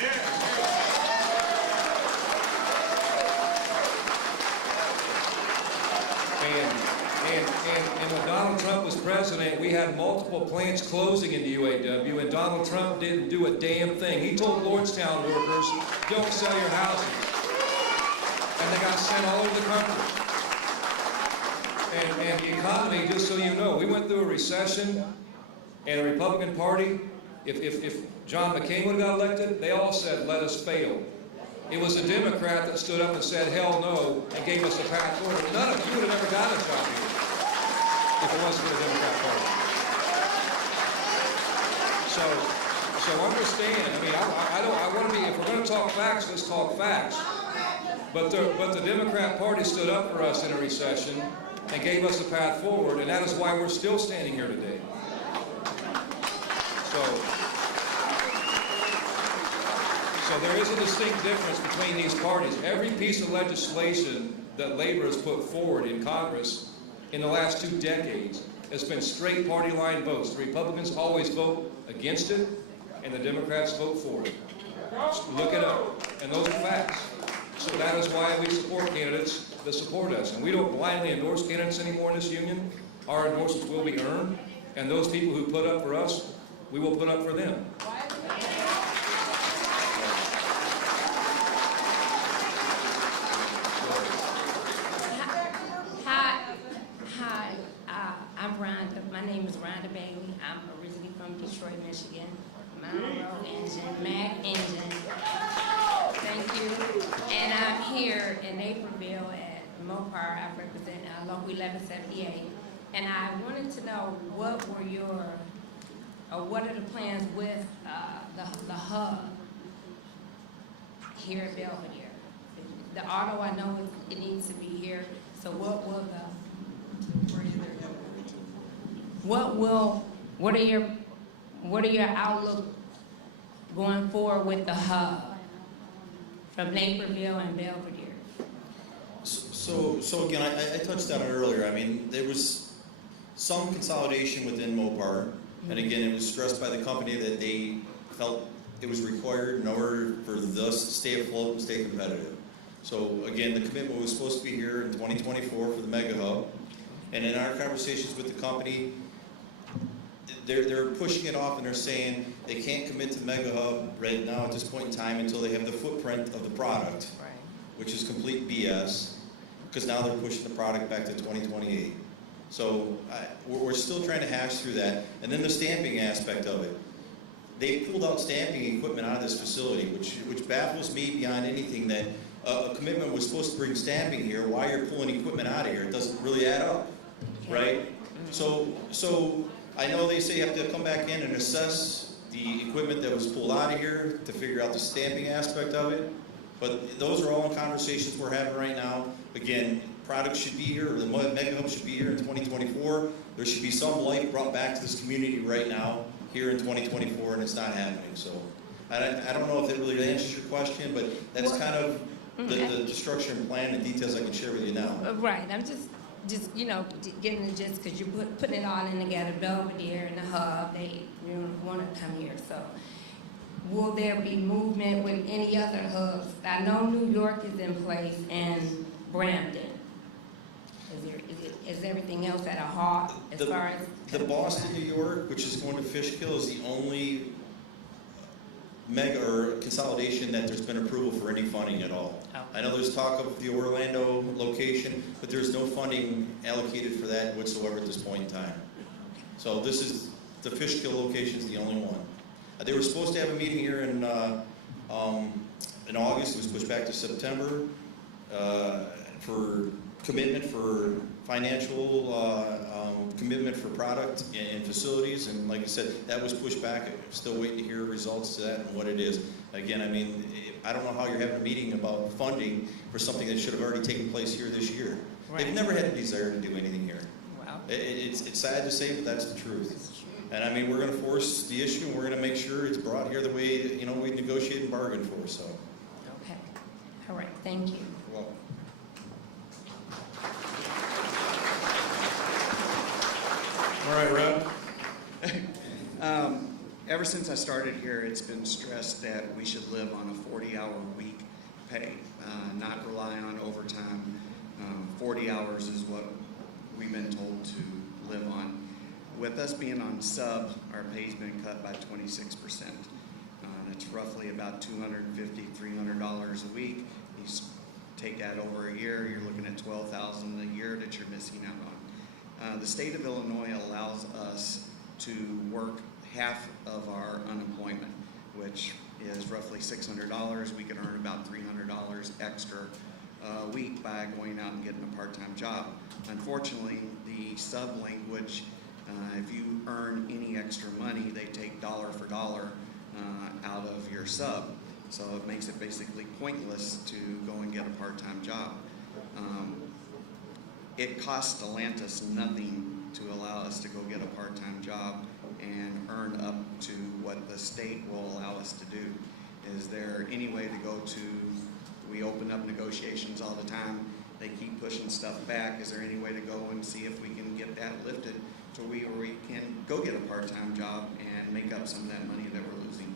And when Donald Trump was president, we had multiple plants closing in the UAW, and Donald Trump didn't do a damn thing. He told Lordstown workers, don't sell your houses. And they got sent all over the country. And the economy, just so you know, we went through a recession, and the Republican Party, if John McCain would have got elected, they all said, let us fail. It was a Democrat that stood up and said, hell no, and gave us a path forward. None of you would have ever got a job here if it wasn't for the Democrat Party. So understand, I mean, I want to be, if we're going to talk facts, let's talk facts. But the Democrat Party stood up for us in a recession and gave us a path forward, and that is why we're still standing here today. So there is a distinct difference between these parties. Every piece of legislation that labor has put forward in Congress in the last 2 decades has been straight party line votes. The Republicans always vote against it, and the Democrats vote for it. Look it up, and those are facts. So that is why we support candidates that support us. And we don't blindly endorse candidates anymore in this union. Our endorsements will be earned. And those people who put up for us, we will put up for them. Hi, I'm Rhonda. My name is Rhonda Bailey. I'm originally from Detroit, Michigan. Monroe engine, Mac engine. Thank you. And I'm here in Naperville at Mopar. I represent Local 1178. And I wanted to know what are the plans with the hub here at Belvidere? The auto, I know it needs to be here. So what are your outlook going forward with the hub from Naperville and Belvidere? So again, I touched on it earlier. I mean, there was some consolidation within Mopar, and again, it was stressed by the company that they felt it was required in order for us to stay afloat and stay competitive. So again, the commitment was supposed to be here in 2024 for the Mega Hub, and in our conversations with the company, they're pushing it off and they're saying they can't commit to the Mega Hub right now at this point in time until they have the footprint of the product, Right. which is complete BS, because now they're pushing the product back to 2028. So we're still trying to hash through that. And then the stamping aspect of it. They pulled out stamping equipment out of this facility, which baffles me beyond anything, that a commitment was supposed to bring stamping here. Why you're pulling equipment out of here? It doesn't really add up, right? So I know they say you have to come back in and assess the equipment that was pulled out of here to figure out the stamping aspect of it. But those are all in conversations we're having right now. Again, products should be here, or the Mega Hub should be here in 2024. There should be some life brought back to this community right now, here in 2024, and it's not happening. So I don't know if that really answers your question, but that's kind of the structure and plan and details I can share with you now. Right. I'm just getting the gist, because you're putting it all in together. Belvedere and the hub, they want to come here. So will there be movement with any other hubs? I know New York is in place and Brampton. Is everything else at a halt as far as the Boston, New York, which is going to Fishkill, is the only mega or consolidation that there's been approval for any funding at all. Oh. I know there's talk of the Orlando location, but there's no funding allocated for that whatsoever at this point in time. So this is the Fishkill location is the only one. They were supposed to have a meeting here in August. It was pushed back to September for commitment for financial commitment for product and facilities, and like I said, that was pushed back. I'm still waiting to hear results to that and what it is. Again, I mean, I don't know how you're having a meeting about funding for something that should have already taken place here this year. Right. They've never had a desire to do anything here. Wow. It's sad to say, but that's the truth. And I mean, we're going to force the issue, and we're going to make sure it's brought here the way we negotiate and bargain for. So. Okay. All right. Thank you. You're welcome. All right, Rob. Ever since I started here, it's been stressed that we should live on a 40-hour week pay, not rely on overtime. 40 hours is what we've been told to live on. With us being on sub, our pay's been cut by 26%. That's roughly about $250, $300 a week. You take that over a year, you're looking at $12,000 a year that you're missing out on. The state of Illinois allows us to work half of our unemployment, which is roughly $600. We can earn about $300 extra a week by going out and getting a part-time job. Unfortunately, the sub language, if you earn any extra money, they take dollar for dollar out of your sub. So it makes it basically pointless to go and get a part-time job. It costs Stellantis nothing to allow us to go get a part-time job and earn up to what the state will allow us to do. Is there any way to go to, we open up negotiations all the time, they keep pushing stuff back. Is there any way to go and see if we can get that lifted to where we can go get a part-time job and make up some of that money that we're losing?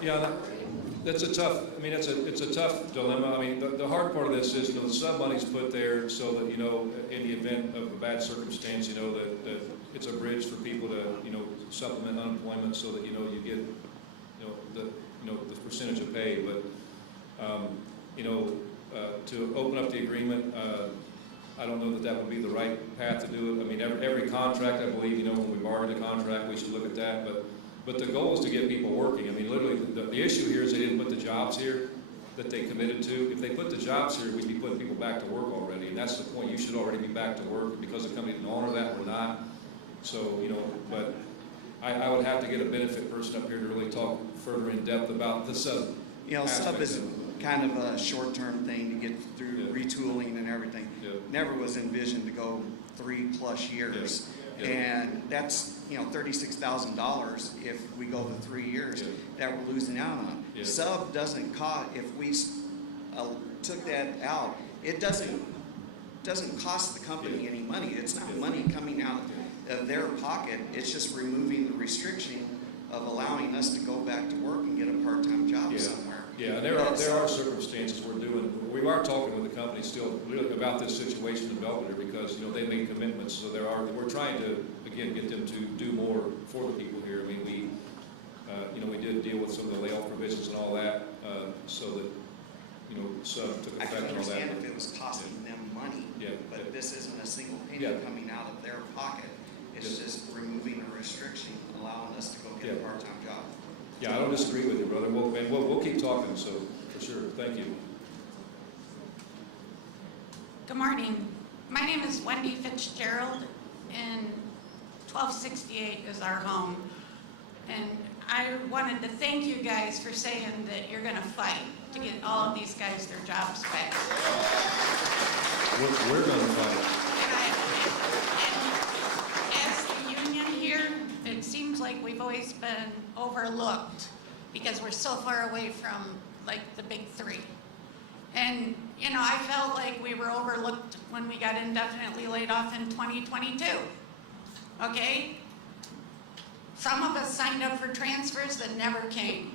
Yeah, That's a tough, I mean, it's a tough dilemma. I mean, the hard part of this is, the sub money's put there so that, in the event of a bad circumstance, that it's a bridge for people to, supplement unemployment so that, you get, the percentage of pay. But, to open up the agreement, I don't know that would be the right path to do it. I mean, every contract, I believe, when we bargain a contract, we should look at that. But the goal is to get people working. I mean, literally, the issue here is they didn't put the jobs here that they committed to. If they put the jobs here, we'd be putting people back to work already. And that's the point. You should already be back to work. Because the company didn't honor that, we're not. So, but I would have to get a benefit person up here to really talk further in depth about the sub. Sub is kind of a short-term thing to get through retooling and everything. Never was envisioned to go 3+ years. And that's, $36,000 if we go to 3 years that we're losing out on. Sub doesn't cost, if we took that out, it doesn't cost the company any money. It's not money coming out of their pocket. It's just removing the restriction of allowing us to go back to work and get a part-time job somewhere. Yeah, and there are circumstances we are talking with the company still really about this situation in Belvidere because, they made commitments. So we're trying to, again, get them to do more for the people here. I mean, we did deal with some of the layoff provisions and all that, so that, sub took I effect can and all that. understand if it was costing them money, but this isn't a single penny coming out of their pocket. It's just removing a restriction, allowing us to go get a part-time job. Yeah, I don't disagree with you, brother. We'll keep talking, so for sure. Thank you. Good morning. My name is Wendy Fitzgerald, and 1268 is our home. And I wanted to thank you guys for saying that you're going to fight to get all of these guys their jobs back. We're going to fight. And as the union here, it seems like we've always been overlooked because we're so far away from like the big three. And I felt like we were overlooked when we got indefinitely laid off in 2022. Okay? Some of us signed up for transfers that never came.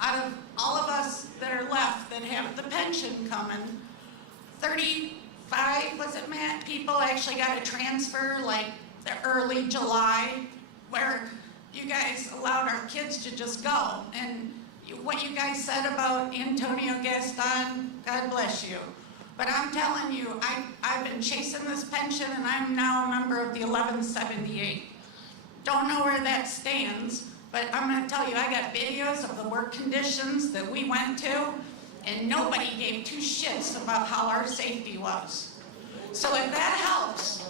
Out of all of us that are left that have the pension coming, 35, was it, Matt, people actually got a transfer like the early July where you guys allowed our kids to just go. And what you guys said about Antonio Gaston, God bless you. But I'm telling you, I've been chasing this pension and I'm now a member of the 1178. Don't know where that stands, but I'm gonna tell you, I got videos of the work conditions that we went to and nobody gave two shits about how our safety was. So if that helps,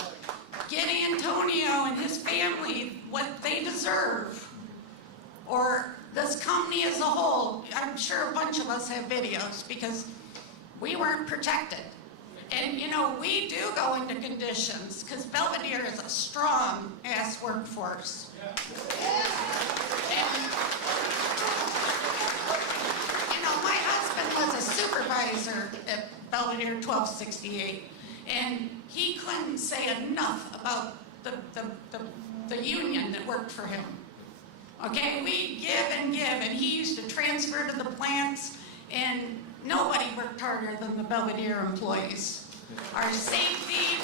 get Antonio and his family what they deserve, or this company as a whole. I'm sure a bunch of us have videos because we weren't protected. And we do go into conditions because Belvidere is a strong ass workforce. And, my husband was a supervisor at Belvidere 1268, and he couldn't say enough about the union that worked for him. Okay, we give and give, and he used to transfer to the plants, and nobody worked harder than the Belvidere employees. Our safety,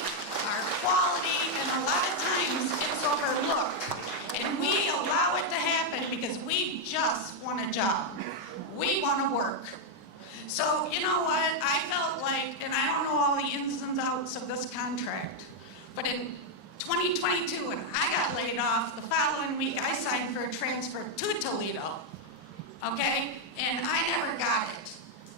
our quality, and a lot of times it's overlooked. And we allow it to happen because we just want a job. We want to work. So, you know what, I felt like, and I don't know all the ins and outs of this contract, but in 2022, when I got laid off, the following week I signed for a transfer to Toledo, okay? And I never got it.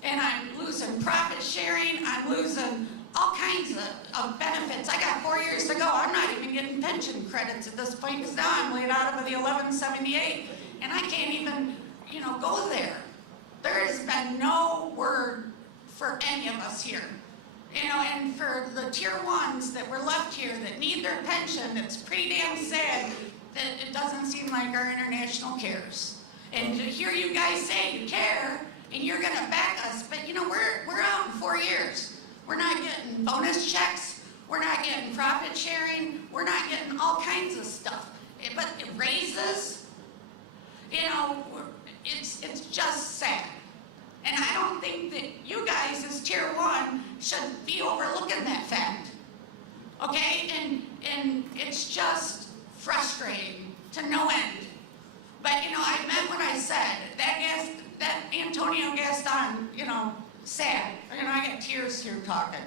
And I'm losing profit sharing, I'm losing all kinds of benefits. I got 4 years to go. I'm not even getting pension credits at this point because now I'm laid out of the 1178 and I can't even, go there. There has been no word for any of us here. And for the tier ones that were left here that need their pension, it's pretty damn sad that it doesn't seem like our international cares. And to hear you guys say you care and you're gonna back us, but we're out in 4 years. We're not getting bonus checks, we're not getting profit sharing, we're not getting all kinds of stuff. But it raises, it's just sad. And I don't think that you guys as Tier 1 should be overlooking that fact. Okay? And it's just frustrating to no end. But, you know, I meant what I said. That Antonio Gaston, you know, sad. You know, I got tears here talking.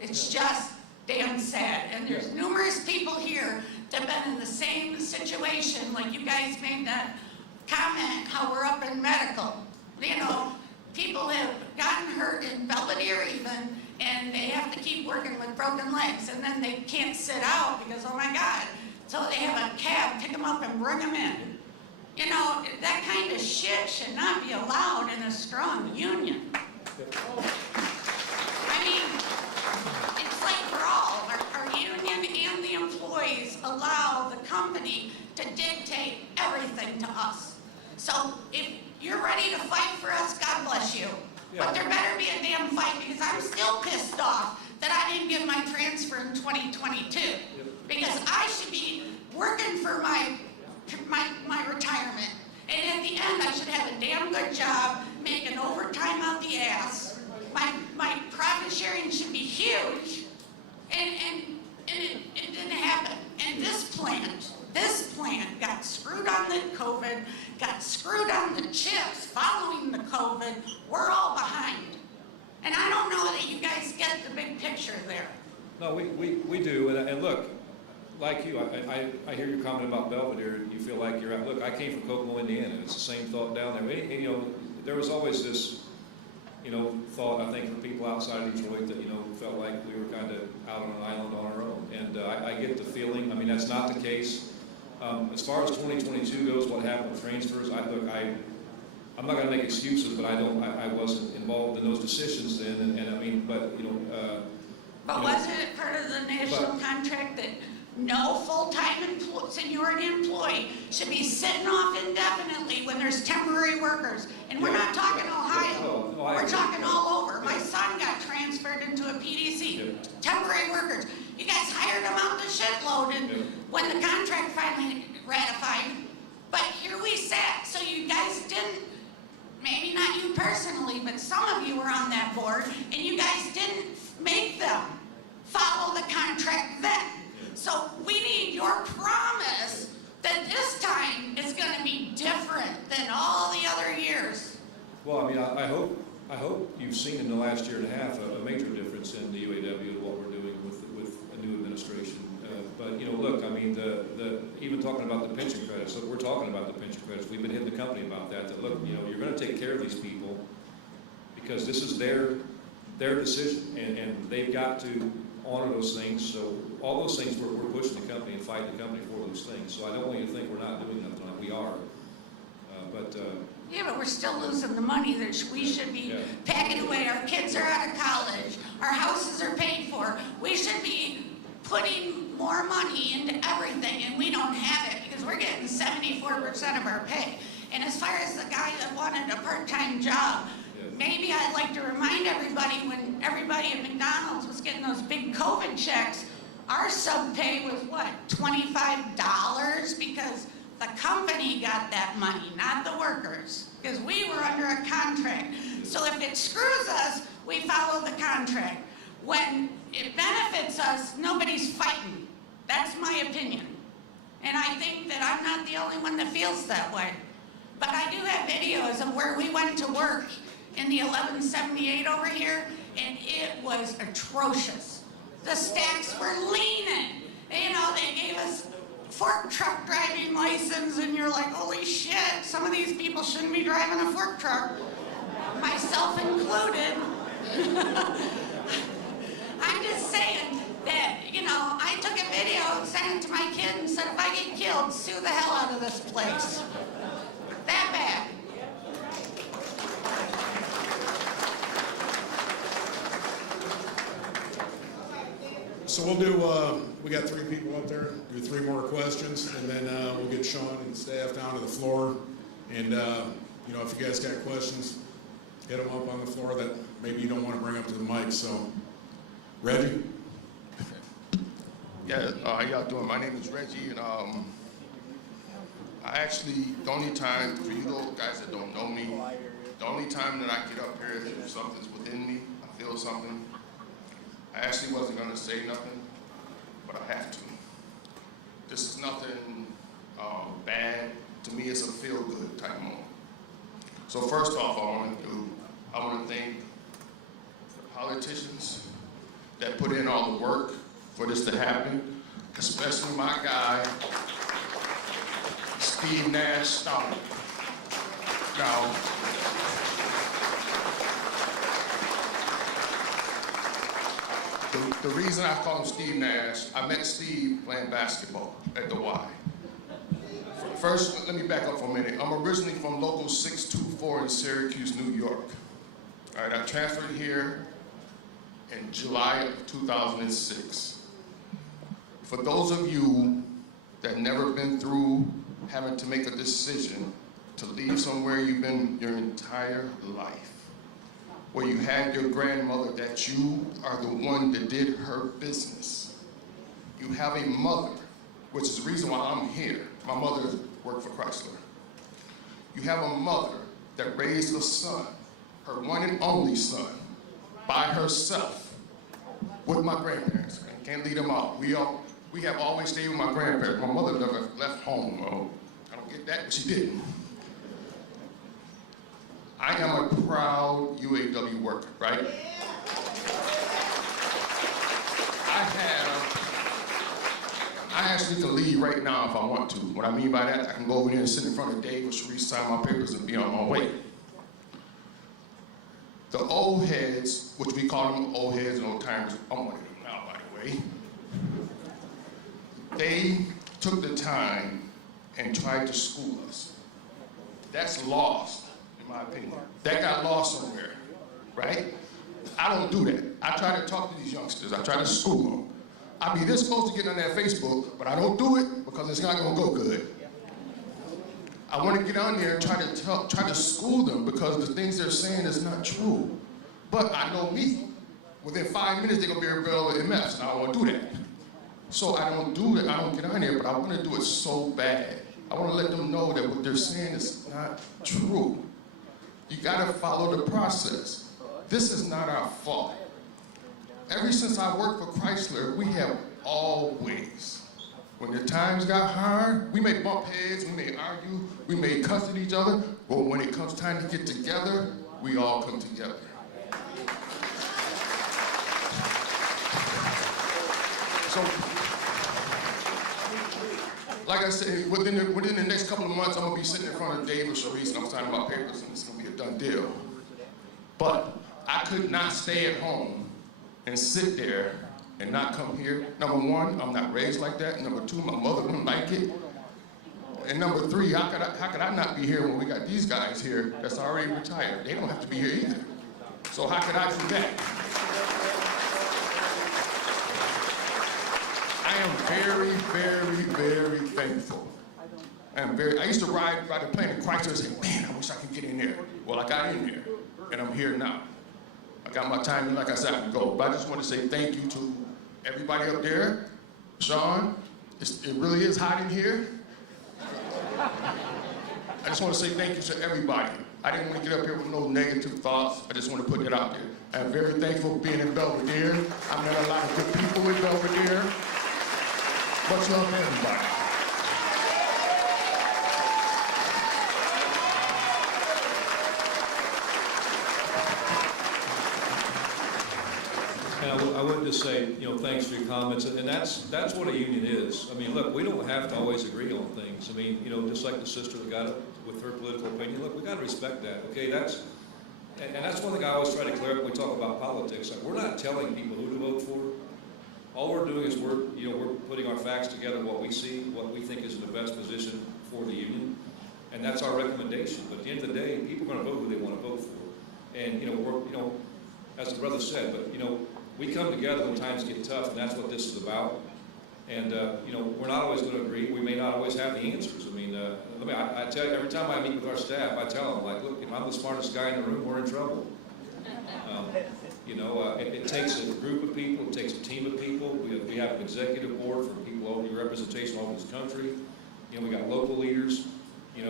It's just damn sad. And there's numerous people here that have been in the same situation, like you guys made that comment, how we're up in medical. You know, people have gotten hurt in Belvidere even, and they have to keep working with broken legs, and then they can't sit out because, oh my God. So they have a cab, pick them up and bring them in. You know, that kind of shit should not be allowed in a strong union. I mean, it's like we're all, our union and the employees allow the company to dictate everything to us. So if you're ready to fight for us, God bless you. But there better be a damn fight, because I'm still pissed off that I didn't get my transfer in 2022. Because I should be working for my retirement. And at the end, I should have a damn good job, making overtime out the ass. My profit sharing should be huge. And it didn't happen. And this plant got screwed on the COVID, got screwed on the chips following the COVID. We're all behind. And I don't know that you guys get the big picture there. No, we do, and look, like you, I hear your comment about Belvidere. You feel like you're out. Look, I came from Kokomo, Indiana. It's the same thought down there. And, you know, there was always this, you know, thought, I think, for people outside of Detroit that, you know, felt like we were kind of out on an island on our own. And I get the feeling. I mean, that's not the case. As far as 2022 goes, what happened with transfers, I'm not going to make excuses, but I wasn't involved in those decisions then. And I mean, but you know. But wasn't it part of the national contract that no full-time seniority employee should be sitting off indefinitely when there's temporary workers? And we're not talking Ohio. We're talking all over. My son got transferred into a PDC. Temporary workers. You guys hired them out the shitload and when the contract finally ratified. But here we sat. So you guys didn't, maybe not you personally, but some of you were on that board, and you guys didn't make them follow the contract then. So we need your promise that this time is going to be different than all the other years. Well, I mean, I hope you've seen in the last year and a half a major difference in the UAW and what we're doing with a new administration. But you know, look, I mean, even talking about the pension credits. Look, we're talking about the pension credits. We've been hitting the company about that. That look, you know, you're going to take care of these people because this is their decision, and they've got to honor those things. So all those things we're pushing the company and fighting the company for those things. So I don't want you to think we're not doing nothing. We are. Yeah, but we're still losing the money that we should be packing away. Our kids are out of college. Our houses are paid for. We should be putting more money into everything, and we don't have it because we're getting 74% of our pay. And as far as the guy that wanted a part-time job, maybe I'd like to remind everybody when everybody at McDonald's was getting those big COVID checks, our sub pay was what, $25? Because the company got that money, not the workers, because we were under a contract. So if it screws us, we follow the contract. When it benefits us, nobody's fighting. That's my opinion. And I think that I'm not the only one that feels that way. But I do have videos of where we went to work in the 1178 over here, and it was atrocious. The stacks were leaning. You know, they gave us fork truck driving license, and you're like, holy shit, some of these people shouldn't be driving a fork truck, myself included. I'm just saying that, you know, I took a video and sent it to my kid and said, if I get killed, sue the hell out of this place. That bad. So we'll do, we got 3 people up there, do 3 more questions, and then we'll get Sean and staff down to the floor. And, you know, if you guys got questions, hit them up on the floor that maybe you don't want to bring up to the mic. So, Reggie? Yeah, how y'all doing? My name is Reggie, and I actually, the only time, for you guys that don't know me, The only time that I get up here is if something's within me, I feel something. I actually wasn't gonna say nothing, but I have to. This is nothing bad. To me, it's a feel-good type moment. So first off, I want to thank the politicians that put in all the work for this to happen, especially my guy, Steve Nash Stomach. Now, the reason I call him Steve Nash, I met Steve playing basketball at the Y. First, let me back up for a minute. I'm originally from Local 624 in Syracuse, New York. All right, I transferred here in July of 2006. For those of you that never been through having to make a decision to leave somewhere you've been your entire life, where you had your grandmother that you are the one that did her business. You have a mother, which is the reason why I'm here. My mother worked for Chrysler. You have a mother that raised a son, her one and only son, by herself, with my grandparents. I can't leave them out. We have always stayed with my grandparents. My mother never left home. Oh, I don't get that, but she didn't. I am a proud UAW worker, right? I actually can leave right now if I want to. What I mean by that, I can go over there and sit in front of Dave or Sharice, sign my papers, and be on my way. The old heads, which we call them old heads and old timers, I'm one of them now, by the way. They took the time and tried to school us. That's lost, in my opinion. That got lost somewhere, right? I don't do that. I try to talk to these youngsters. I try to school them. I be this close to getting on that Facebook, but I don't do it because it's not gonna go good. I want to get on there and try to school them because the things they're saying is not true. But I know me. Within 5 minutes, they're gonna be rebel with MS, and I don't want to do that. So I don't do it. I don't get on there, but I want to do it so bad. I want to let them know that what they're saying is not true. You got to follow the process. This is not our fault. Ever since I worked for Chrysler, we have always, when the times got hard, we may bump heads, we may argue, we may cuss at each other, but when it comes time to get together, we all come together. So, like I said, within the next couple of months, I'm gonna be sitting in front of Dave or Sharice, and I'm signing my papers, and it's gonna be a done deal. But I could not stay at home and sit there and not come here. Number one, I'm not raised like that. Number two, my mother wouldn't like it. And number three, how could I not be here when we got these guys here that's already retired? They don't have to be here either. So how could I do that? I am very, very, very thankful. I used to ride the plane in Chrysler and say, man, I wish I could get in there. Well, I got in there, and I'm here now. I got my time, and like I said, I can go. But I just want to say thank you to everybody up there. Sean, it really is hot in here. I just want to say thank you to everybody. I didn't want to get up here with no negative thoughts. I just want to put that out there. I'm very thankful for being in Belvidere. I've met a lot of good people in Belvidere. Much love to everybody. And I would just say, thanks for your comments, and that's what a union is. I mean, look, we don't have to always agree on things. I mean, just like the sister that got it with her political opinion, look, we got to respect that, okay? That's one thing I always try to clear up when we talk about politics. Like, we're not telling people who to vote for. All we're doing is we're putting our facts together, what we see, what we think is in the best position for the union, and that's our recommendation. But at the end of the day, people are going to vote who they want to vote for. And we're as the brother said, but we come together when times get tough, and that's what this is about. And we're not always going to agree. We may not always have the answers. I mean, I tell you, every time I meet with our staff, I tell them, like, look, if I'm the smartest guy in the room, we're in trouble. It takes a group of people, it takes a team of people. We have an executive board for people over your representation all over this country. We got local leaders. We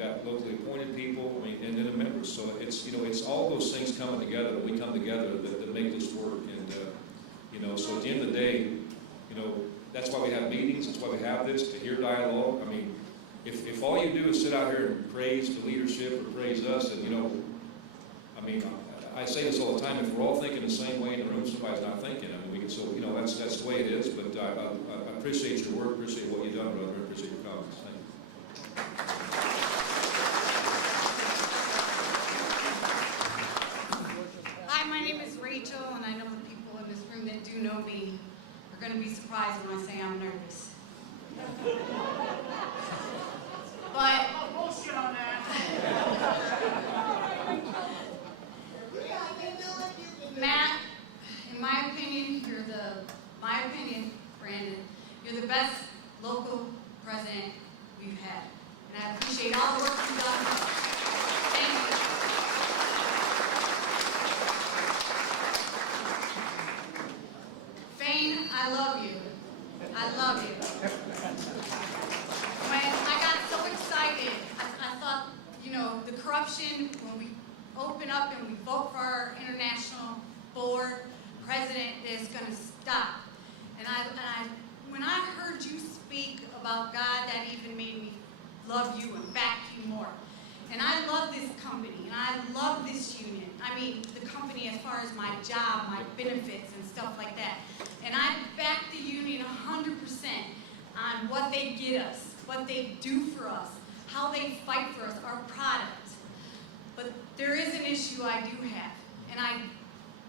got locally appointed people, I mean, and then the members. So it's, you know, it's all those things coming together, we come together that make this work. And, you know, so at the end of the day, you know, that's why we have meetings, that's why we have this, to hear dialogue. I mean, if all you do is sit out here and praise the leadership or praise us, and, you know, I mean, I say this all the time, if we're all thinking the same way in the room, somebody's not thinking. I mean, we can, so, you know, that's the way it is, but I appreciate your work, appreciate what you've done, brother, I appreciate your comments. Thank you. Hi, my name is Rachel, and I know the people in this room that do know me are going to be surprised when I say I'm nervous. But Matt, in my opinion, Brandon, you're the best local president we've had. And I appreciate all the work you've done. Thank you. Fain, I love you. I love you. When I got so excited, I thought, you know, the corruption, when we open up and we vote for our international board president, is going to stop. And when I heard you speak about God, that even made me love you and back you more. And I love this company, and I love this union. I mean, the company as far as my job, my benefits, and stuff like that. And I back the union 100% on what they get us, what they do for us, how they fight for us, our product. But there is an issue I do have, and I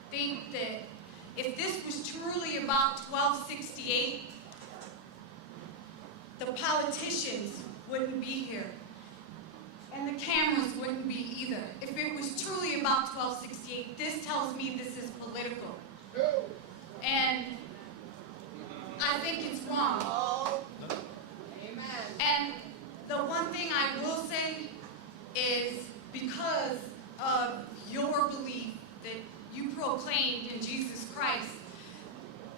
think that if this was truly about 1268, the politicians wouldn't be here. And the cameras wouldn't be either. If it was truly about 1268, this tells me this is political. And I think it's wrong. And the one thing I will say is, because of your belief that you proclaimed in Jesus Christ,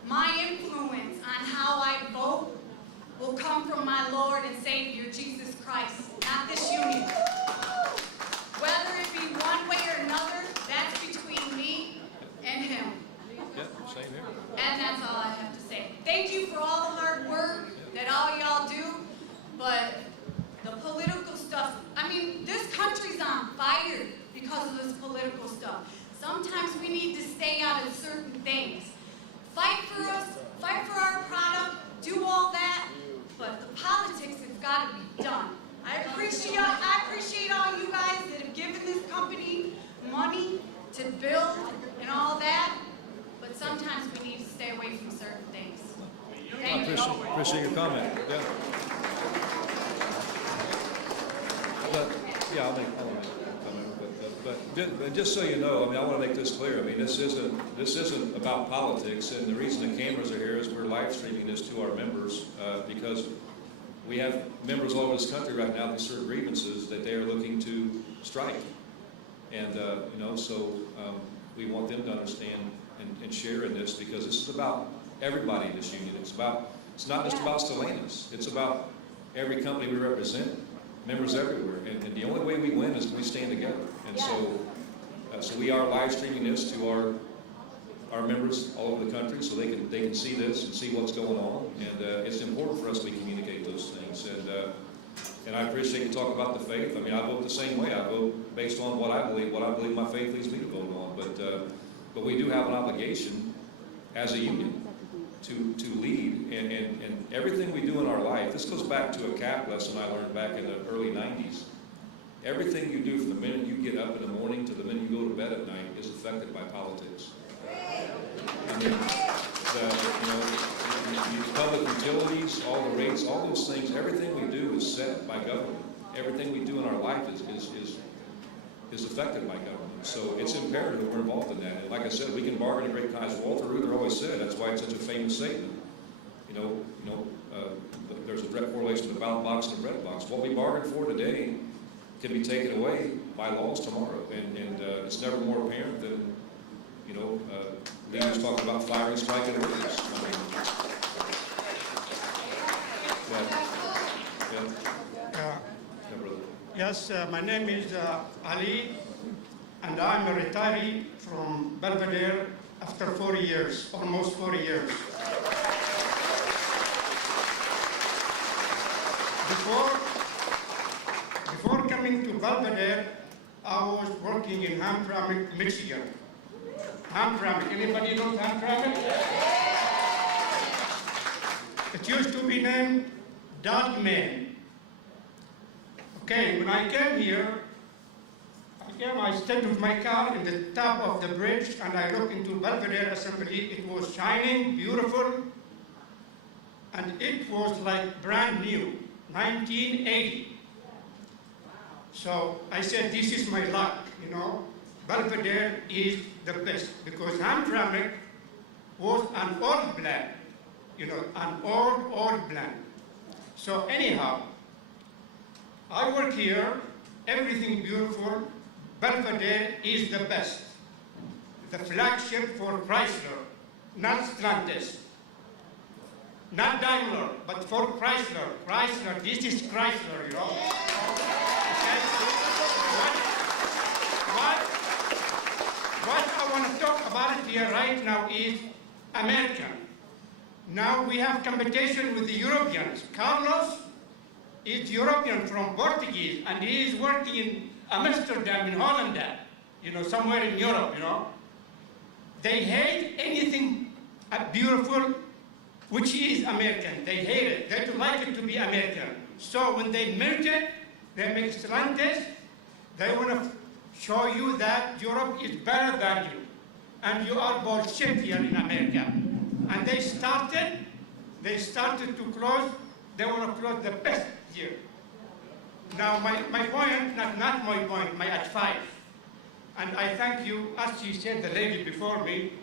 my influence on how I vote will come from my Lord and Savior, Jesus Christ, not this union. Whether it be one way or another, that's between me and him. Yep, same here. And that's all I have to say. Thank you for all the hard work that all y'all do, but the political stuff, I mean, this country's on fire because of this political stuff. Sometimes we need to stay out of certain things. Fight for us, fight for our product, do all that, but the politics has got to be done. I appreciate all you guys that have given this company money to build and all that, but sometimes we need to stay away from certain things. Thank you. Appreciate your comment. Yeah. But, yeah, I'll make a comment. But just so you know, I mean, I want to make this clear. I mean, this isn't about politics, and the reason the cameras are here is we're live streaming this to our members because we have members all over this country right now that serve grievances that they are looking to strike, and you know, so we want them to understand and share in this, because this is about everybody in this union. It's not just about Stellantis. It's about every company we represent, members everywhere, and the only way we win is when we stand together. And so we are live streaming this to our members all over the country, so they can see this and see what's going on. And it's important for us to communicate those things. And I appreciate you talking about the faith. I mean, I vote the same way. I vote based on what I believe my faith leads me to vote on. But we do have an obligation as a union to lead, and everything we do in our life. This goes back to a CAP lesson I learned back in the early 90s. Everything you do from the minute you get up in the morning to the minute you go to bed at night is affected by politics. I mean, public utilities, all the rates, all those things, everything we do is set by government. Everything we do in our life is affected by government. So it's imperative that we're involved in that. And like I said, we can bargain a great cause. Walter Reuther always said, that's why it's such a famous statement. There's a direct correlation to the ballot box and the bread box. What we bargain for today can be taken away by laws tomorrow. And it's never more apparent than, leaders talk about firing, striking workers. Yes, my name is Ali, and I'm a retiree from Belvidere after 40 years, almost 40 years. Before coming to Belvidere, I was working in Hamtramck, Michigan. Hamtramck, anybody know Hamtramck? It used to be named Dogman. Okay, when I came here, I stayed with my car in the top of the bridge and I looked into Belvidere Assembly. It was shining, beautiful, and it was like brand new, 1980. So I said, this is my luck, you know. Belvidere is the best because Hamtramck was an old plant, you know, an old plant. So anyhow, I work here, everything beautiful. Belvidere is the best. The flagship for Chrysler, not Stellantis. Not Daimler, but for Chrysler. Chrysler, this is Chrysler, you know. Okay? What I want to talk about it here right now is American. Now we have competition with the Europeans. Carlos is European from Portuguese, and he is working in Amsterdam, in Holland, you know, somewhere in Europe, you know. They hate anything beautiful which is American. They hate it. They don't like it to be American. So when they merge it, they make Stellantis, they want to show you that Europe is better than you. And you are bullshit here in America. And they started to close, they want to close the best here. Now my point, not my point, my advice. And I thank you, as she said, the lady before me,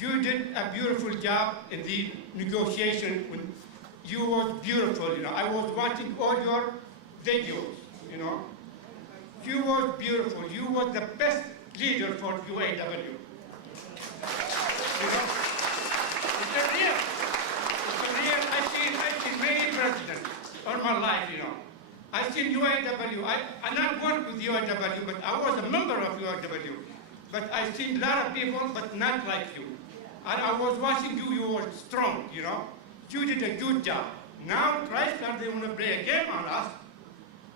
you did a beautiful job in the negotiation. When you was beautiful, you know. I was watching all your videos, you know. You was beautiful. You was the best leader for UAW. You know? It's a real. I've seen many presidents all my life, you know. I've seen UAW. I not worked with UAW, but I was a member of UAW. But I've seen a lot of people, but not like you. And I was watching you, you were strong, you know. You did a good job. Now, Chrysler, they want to play a game on us.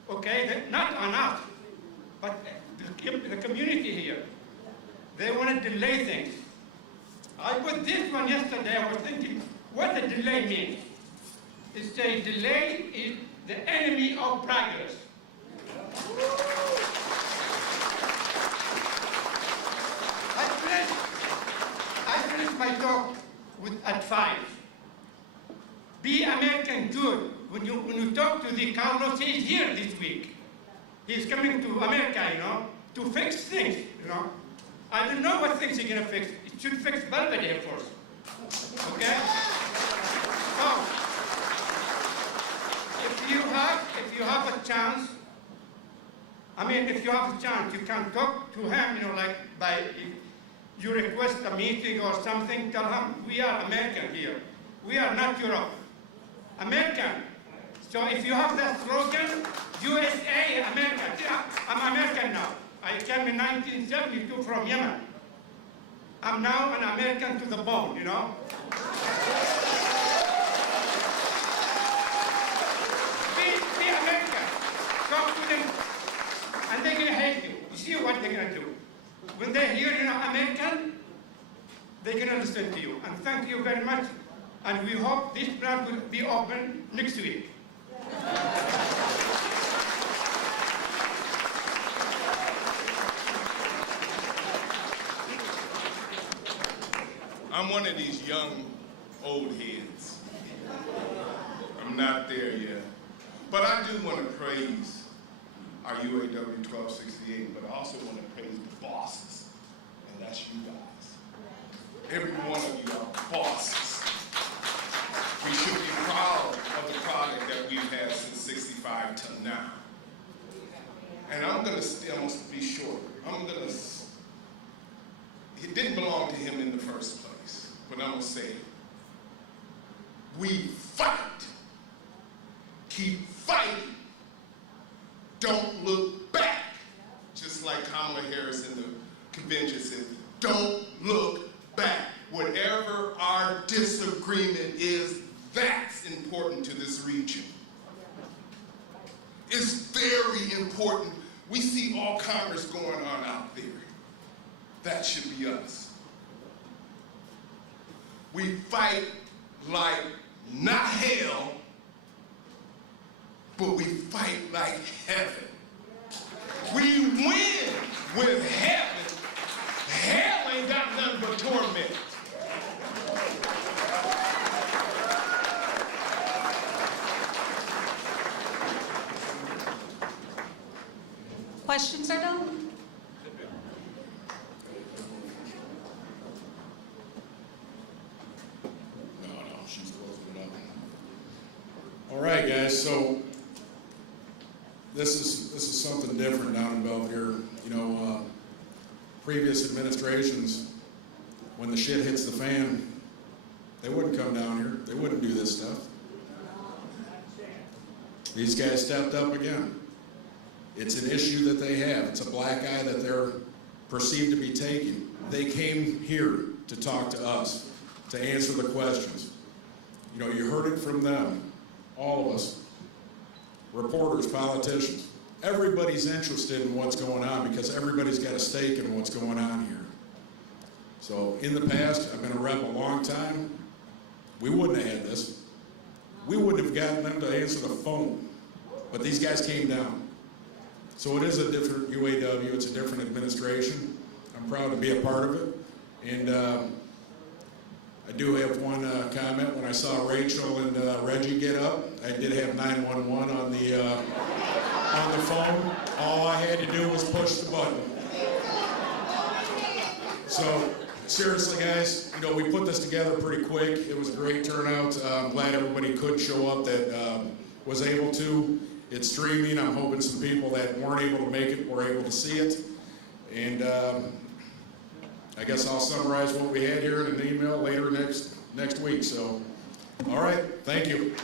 Okay, not on us, but the community here. They want to delay things. I put this one yesterday, I was thinking, what the delay means. It says delay is the enemy of progress. I finished my talk with advice. Be American good. When you talk to the Carlos, he's here this week. He's coming to America, you know, to fix things, you know. I don't know what things he's gonna fix. It should fix Belvidere first. Okay? So, if you have a chance, if you have a chance, you can talk to him, you know, like if you request a meeting or something, tell him we are American here. We are not Europe. American. So if you have that slogan, USA, America. I'm American now. I came in 1972 from Yemen. I'm now an American to the bone, you know. Be American. Talk to them, and they're gonna hate you. You see what they're gonna do? When they hear you're American, they're gonna listen to you. And thank you very much. And we hope this plant will be open next week. I'm one of these young old heads. I'm not there yet. But I do want to praise our UAW 1268, but I also want to praise the bosses, and that's you guys. Every one of you are bosses. We should be proud of the product that we've had since 65 to now. And I'm going to be short. It didn't belong to him in the first place, but I'm going to say it. We fight. Keep fighting don't look back. Just like Kamala Harris in the convention said, don't look back. Whatever our disagreement is, that's important to this region. It's very important. We see all commerce going on out there. That should be us. We fight like not hell, but we fight like heaven. We win with heaven. Hell ain't got nothing but torment. Questions are done? No, she's closing it up. All right, guys, so this is something different down in Belvidere. You know, previous administrations, when the shit hits the fan, they wouldn't come down here. They wouldn't do this stuff. These guys stepped up again. It's an issue that they have. It's a black eye that they're perceived to be taking. They came here to talk to us, to answer the questions. You know, you heard it from them, all of us, reporters, politicians. Everybody's interested in what's going on because everybody's got a stake in what's going on here. So in the past, I've been a rep a long time. We wouldn't have had this. We wouldn't have gotten them to answer the phone. But these guys came down. So it is a different UAW, it's a different administration. I'm proud to be a part of it. And I do have one comment. When I saw Rachel and Reggie get up, I did have 911 on the phone. All I had to do was push the button. So seriously, guys, you know, we put this together pretty quick. It was a great turnout. I'm glad everybody could show up that was able to. It's streaming. I'm hoping some people that weren't able to make it were able to see it. And I guess I'll summarize what we had here in an email later next week. So, all right, thank you.